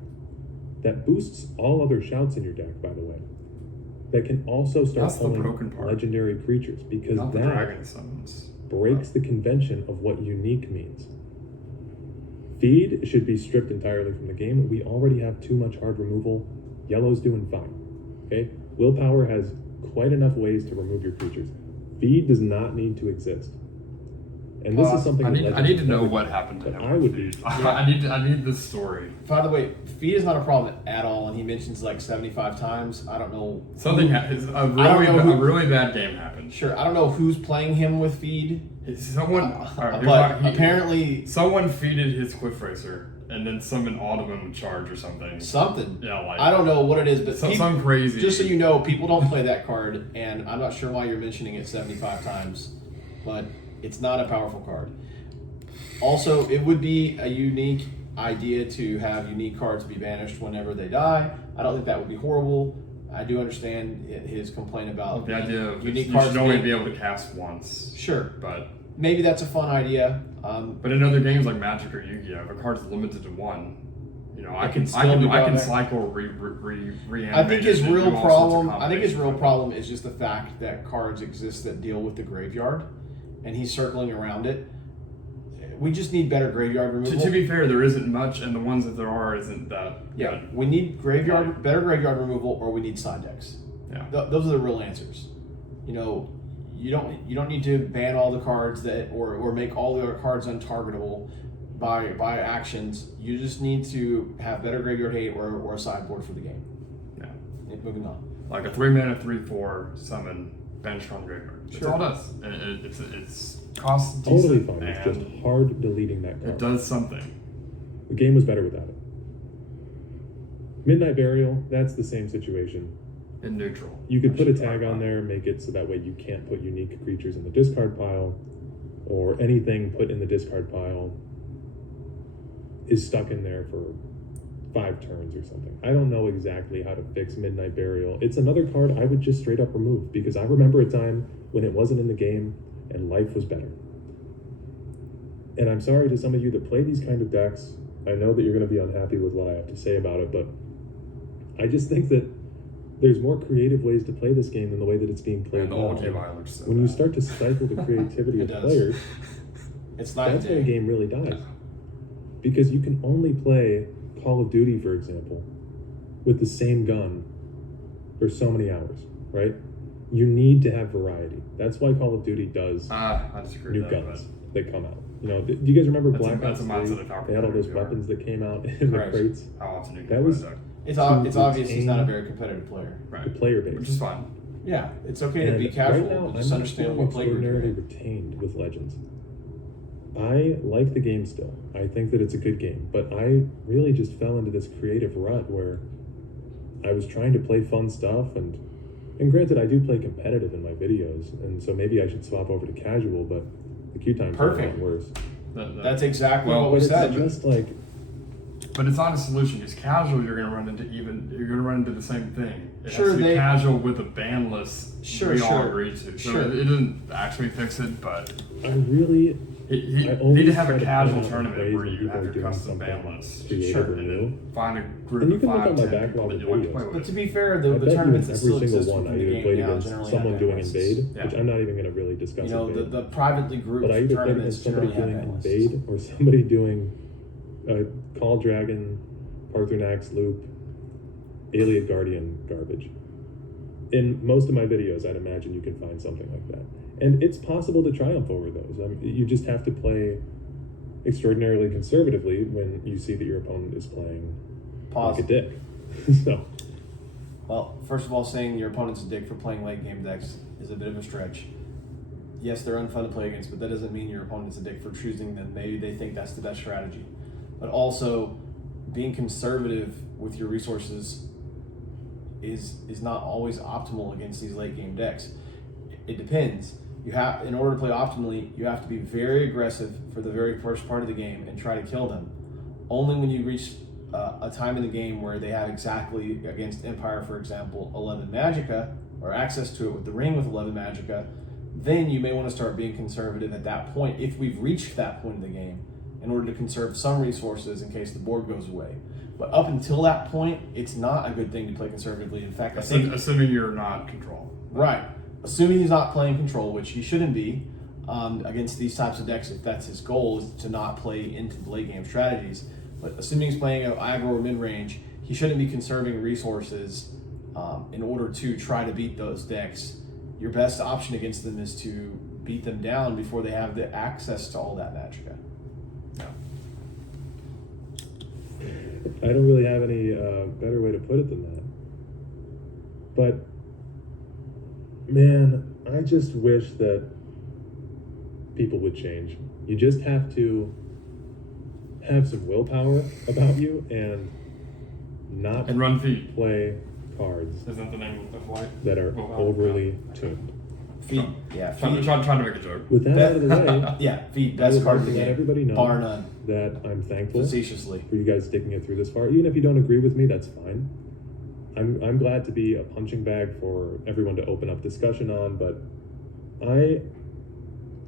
that boosts all other shouts in your deck, by the way, that can also start That's the broken pulling part. legendary creatures, because Not the that dragon summons. breaks the convention of what unique means. Feed should be stripped entirely from the game. We already have too much hard removal. Yellow's doing fine. Okay? Willpower has quite enough ways to remove your creatures. Feed does not need to exist. And this is something I that need Legends to has know never what done, happened to but him. I would be. I need this story. By the way, feed is not a problem at all, and he mentions like 75 times. I don't know. Something a really bad game happened. Sure, I don't know who's playing him with feed. Someone, but apparently someone feeded his Cliff Racer and then summoned Alderman with charge or something. something. Yeah, like I don't know what it is, but some crazy. Just so you know, people don't play that card, and I'm not sure why you're mentioning it 75 times, but it's not a powerful card. Also, it would be a unique idea to have unique cards be banished whenever they die. I don't think that would be horrible. I do understand his complaint about the idea of unique you cards should only being- be able to cast once. Sure, But maybe that's a fun idea. but in other games like Magic or Yu-Gi-Oh, if a card's limited to 1, you know, I can cycle reanimate. I think his and do real all sorts of problem. I think his real combinations. problem is just the fact that cards exist that deal with the graveyard, and he's circling around it. We just need better graveyard removal. To be fair, there isn't much, and the ones that there are isn't that Yeah, good. we need better graveyard removal, or we need side decks. Yeah. Those are the real answers. You know, you don't need to ban all the cards that or make all the other cards untargetable by actions. You just need to have better graveyard hate or a sideboard for the game. Yeah. Moving on. Like a 3-mana 3/4 summon bench from graveyard. That's Sure. all it does. And it's cost Totally decent, fine. It's and just hard deleting that card. it does something. The game was better without it. Midnight Burial, that's the same situation. In neutral. You could put a tag on there, make it so that way you can't put unique creatures in the discard pile, or anything put in the discard pile is stuck in there for 5 turns or something. I don't know exactly how to fix Midnight Burial. It's another card I would just straight up remove, because I remember a time when it wasn't in the game and life was better. And I'm sorry to some of you that play these kind of decks. I know that you're going to be unhappy with what I have to say about it, but I just think that there's more creative ways to play this game than the way that it's being played And the now. old UI looks so When you bad. start to stifle the creativity It of does. players, It's not that's a when the day. game really dies. Because you can only play Call of Duty, for example, with the same gun for so many hours, right? You need to have variety. That's why Call of Duty does I disagree new with that. guns that come out. You know, do you guys remember That's a- Black that's Ops a mindset 3? of how They had all those competitive you are. weapons that came out in the Correct. crates. How often you can That play was- a deck. It's to obvious he's not a retain very competitive player. Right. The player base. Which is fine. Yeah, it's okay to And be casual, right now, but just I'm understand not what player you're extraordinarily in. retained with Legends. I like the game still. I think that it's a good game, but I really just fell into this creative rut where I was trying to play fun stuff, and granted, I do play competitive in my videos, and so maybe I should swap over to casual, but the queue times are a Perfect. lot worse. That's exactly Well, what we But said. it's just like, But it's not a solution. Because casual, you're going to run into the same thing. It Sure, has to be they- casual with a ban list Sure, we all sure. agree to. So Sure. it didn't actually fix it, but I really you I need always to have try a to casual point out tournament ways where when you people have are your doing custom ban something list. creative And and new. then find a group And you of can look 5, on my 10 backlog people that of you want to videos. play But with. to be fair, I the bet you tournaments that every still single exist one I within the either game played now against generally someone have doing ban lists. Invade, Yeah. which I'm not even going to really discuss You know, Invade. the privately grouped But I either played tournaments against somebody generally have doing ban lists. Invade or somebody doing Call Dragon, Parthenax Loop, Alien Guardian garbage. In most of my videos, I'd imagine you can find something like that. And it's possible to triumph over those. I mean, you just have to play extraordinarily conservatively when you see that your opponent is playing Pause. like a dick. So, Well, first of all, saying your opponent's a dick for playing late game decks is a bit of a stretch. Yes, they're unfun to play against, but that doesn't mean your opponent's a dick for choosing them. Maybe they think that's the best strategy. But also, being conservative with your resources is not always optimal against these late game decks. It depends. In order to play optimally, you have to be very aggressive for the very first part of the game and try to kill them. Only when you reach a time in the game where they have exactly, against Empire, for example, 11 Magicka, or access to it with the ring with 11 Magicka, then you may want to start being conservative at that point, if we've reached that point in the game, in order to conserve some resources in case the board goes away. But up until that point, it's not a good thing to play conservatively. In fact, I think Assuming you're not control. right. Assuming he's not playing control, which he shouldn't be, against these types of decks, if that's his goal, is to not play into the late game strategies. But assuming he's playing an aggro or mid-range, he shouldn't be conserving resources in order to try to beat those decks. Your best option against them is to beat them down before they have the access to all that Magicka. I don't really have any better way to put it than that. But, man, I just wish that people would change. You just have to have some willpower about you and not And run feed. play cards Isn't that the name of light? that are Willpower. overly tuned. Feed, yeah, Trying feed. to make a joke. With that out of the way, Yeah, feed, I best would card like of to the let game, everybody know bar none, that I'm thankful facetiously. for you guys sticking it through this far. Even if you don't agree with me, that's fine. I'm glad to be a punching bag for everyone to open up discussion on, but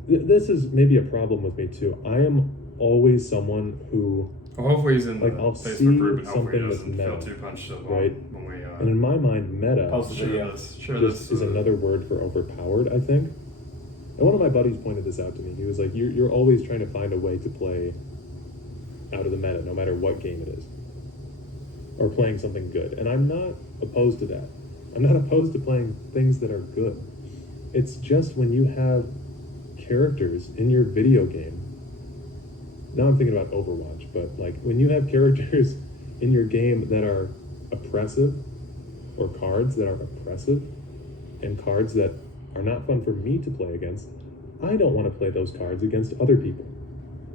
this is maybe a problem with me too. I am always someone who, Well, hopefully he's in the Like, I'll Facebook see group and hopefully he something that's doesn't feel meta, too punched up right? when we and in my mind, meta Post the video. share just this is another word for overpowered, I think. And one of my buddies pointed this out to me. He was like, you're always trying to find a way to play out of the meta, no matter what game it is, or playing something good. And I'm not opposed to that. I'm not opposed to playing things that are good. It's just when you have characters in your video game, now I'm thinking about Overwatch, but like when you have characters in your game that are oppressive, or cards that are oppressive, and cards that are not fun for me to play against, I don't want to play those cards against other people.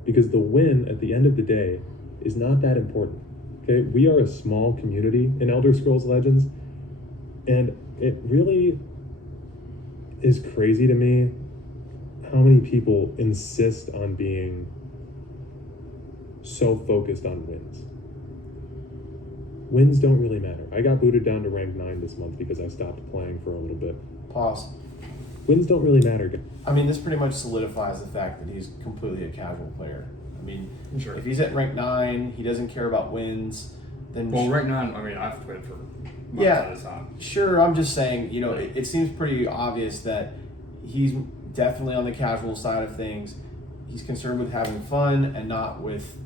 Because the win at the end of the day is not that important. Okay, we are a small community in Elder Scrolls Legends, and it really is crazy to me how many people insist on being so focused on wins. Wins don't really matter. I got booted down to rank 9 this month because I stopped playing for a little bit. Pause. Wins don't really matter. I mean, this pretty much solidifies the fact that he's completely a casual player. I mean, Sure. if he's at rank 9, he doesn't care about wins, then Well, right now, I mean, I've played for months Yeah. at a time. sure, I'm just saying, you know, it seems pretty obvious that he's definitely on the casual side of things. He's concerned with having fun and not with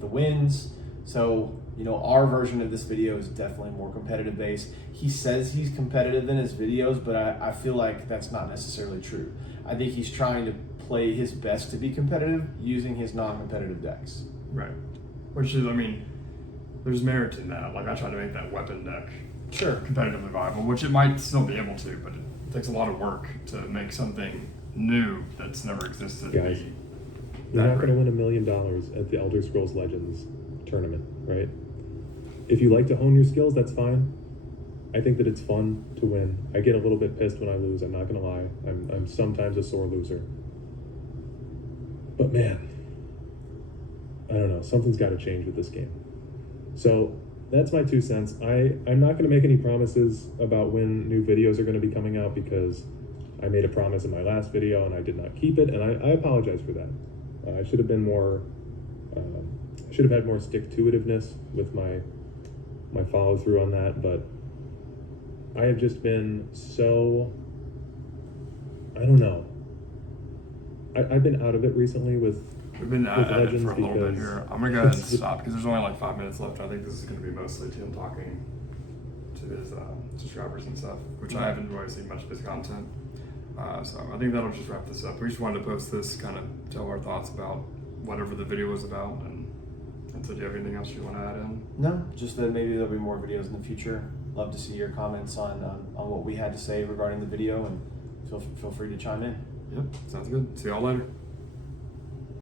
the wins. So, you know, our version of this video is definitely more competitive based. He says he's competitive in his videos, but I feel like that's not necessarily true. I think he's trying to play his best to be competitive using his non-competitive decks. Right. Which is, I mean, there's merit in that. Like, I try to make that weapon deck Sure. competitively viable, which it might still be able to, but it takes a lot of work to make something new that's never existed. Guys, be You're that not going to great. win $1 million at the Elder Scrolls Legends tournament, right? If you like to hone your skills, that's fine. I think that it's fun to win. I get a little bit pissed when I lose, I'm not going to lie. I'm sometimes a sore loser. But man, I don't know, something's got to change with this game. So that's my 2 cents. I'm not going to make any promises about when new videos are going to be coming out because I made a promise in my last video and I did not keep it, and I apologize for that. I should have been more, I should have had more stick-to-itiveness with my follow-through on that, but I have just been so, I don't know. I've been out of it recently with We've been at it Legends for a little bit because here. I'm going to go ahead and stop because there's only like 5 minutes left. I think this is going to be mostly Tim talking to his subscribers and stuff, which I haven't really seen much of his content. So I think that'll just wrap this up. We just wanted to post this, kind of tell our thoughts about whatever the video was about. And so do you have anything else you want to add in? No, just that maybe there'll be more videos in the future. Love to see your comments on what we had to say regarding the video, and feel free to chime in. Yep, sounds good. See y'all later.